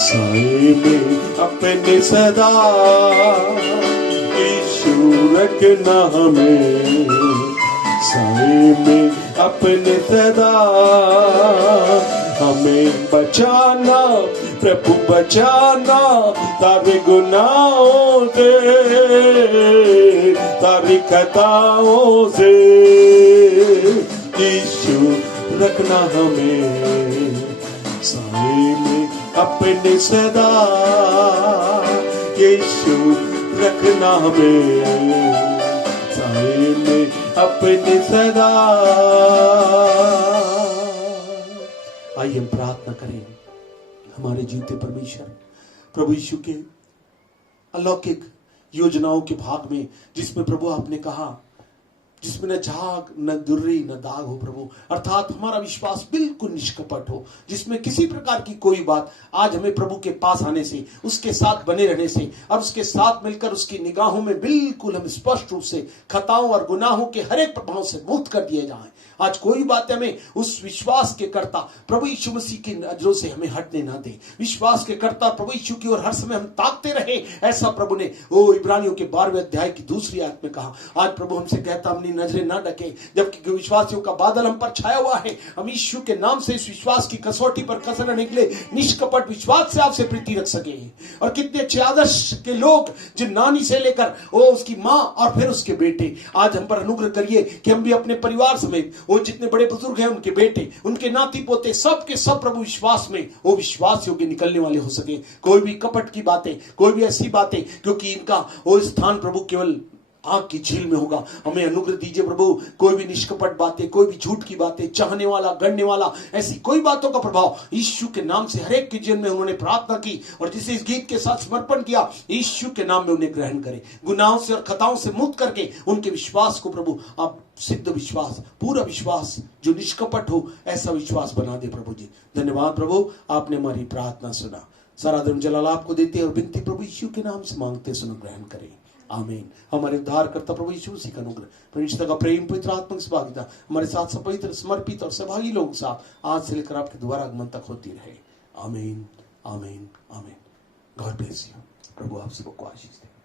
साए में अपने सदा, यीशु रखना हमें साए में अपने सदा। हमें बचाना, प्रभु बचाना तारे गुनाहों से, तारी खताओं से। यीशु रखना हमें साए में अपने सदा, यीशु रखना हमें साए में अपने सदा। आइए हम प्रार्थना करें। हमारे जीते परमेश्वर, प्रभु यीशु के अलौकिक योजनाओं के भाग में, जिसमें प्रभु आपने कहा जिसमें न झाग न दुर्री न दाग हो प्रभु, अर्थात हमारा विश्वास बिल्कुल निष्कपट हो, जिसमें किसी प्रकार की कोई बात आज हमें प्रभु के पास आने से, उसके साथ बने रहने से और उसके साथ मिलकर उसकी निगाहों में बिल्कुल हम स्पष्ट रूप से खताओं और गुनाहों के हर एक प्रभाव से मुक्त कर दिए जाएं। आज कोई बात हमें उस विश्वास के कर्ता प्रभु यीशु मसीह की नजरों से हमें हटने ना दे। विश्वास के कर्ता प्रभु यीशु की ओर हर समय हम ताकते रहे, ऐसा प्रभु ने वो इब्रानियों के 12वें अध्याय की 2 आयत में कहा। आज प्रभु हमसे कहता अपनी नजरें ना ढके, जबकि विश्वासियों का बादल हम पर छाया हुआ है। हम यीशु के नाम से इस विश्वास की कसौटी पर कसर निकले, निष्कपट विश्वास से आपसे प्रीति रख सके। और कितने अच्छे आदर्श के लोग, जिन नानी से लेकर वो उसकी माँ और फिर उसके बेटे, आज हम पर अनुग्रह करिए कि हम भी अपने परिवार समेत वो जितने बड़े बुजुर्ग हैं, उनके बेटे, उनके नाती पोते, सब के सब प्रभु विश्वास में वो विश्वास योग्य निकलने वाले हो सके। कोई भी कपट की बातें, कोई भी ऐसी बातें, क्योंकि इनका वो स्थान प्रभु केवल आग की झील में होगा। हमें अनुग्रह दीजिए प्रभु, कोई भी निष्कपट बातें, कोई भी झूठ की बातें, चाहने वाला गढ़ने वाला, ऐसी कोई बातों का प्रभाव यीशु के नाम से हर एक के जीवन में उन्होंने प्रार्थना की और जिसे इस गीत के साथ समर्पण किया, यीशु के नाम में उन्हें ग्रहण करें। गुनाहों से और खताओं से मुक्त करके उनके विश्वास को प्रभु आप सिद्ध विश्वास, पूरा विश्वास जो निष्कपट हो, ऐसा विश्वास बना दे प्रभु जी। धन्यवाद प्रभु, आपने हमारी प्रार्थना सुना। सारा दिन जलाल आपको देते और विनती प्रभु यीशु के नाम से मांगते, सुनो, ग्रहण करें। आमीन। हमारे उद्धार करता प्रभु यीशु मसीह का अनुग्रह, परमेश्वर का प्रेम, पवित्र आत्मा की सहभागिता हमारे साथ सब पवित्र समर्पित और सहभागी लोगों के साथ आज से लेकर आपके दोबारा आगमन तक होती रहे। आमीन, आमीन, आमीन। God bless you. प्रभु आप सबको आशीष दे।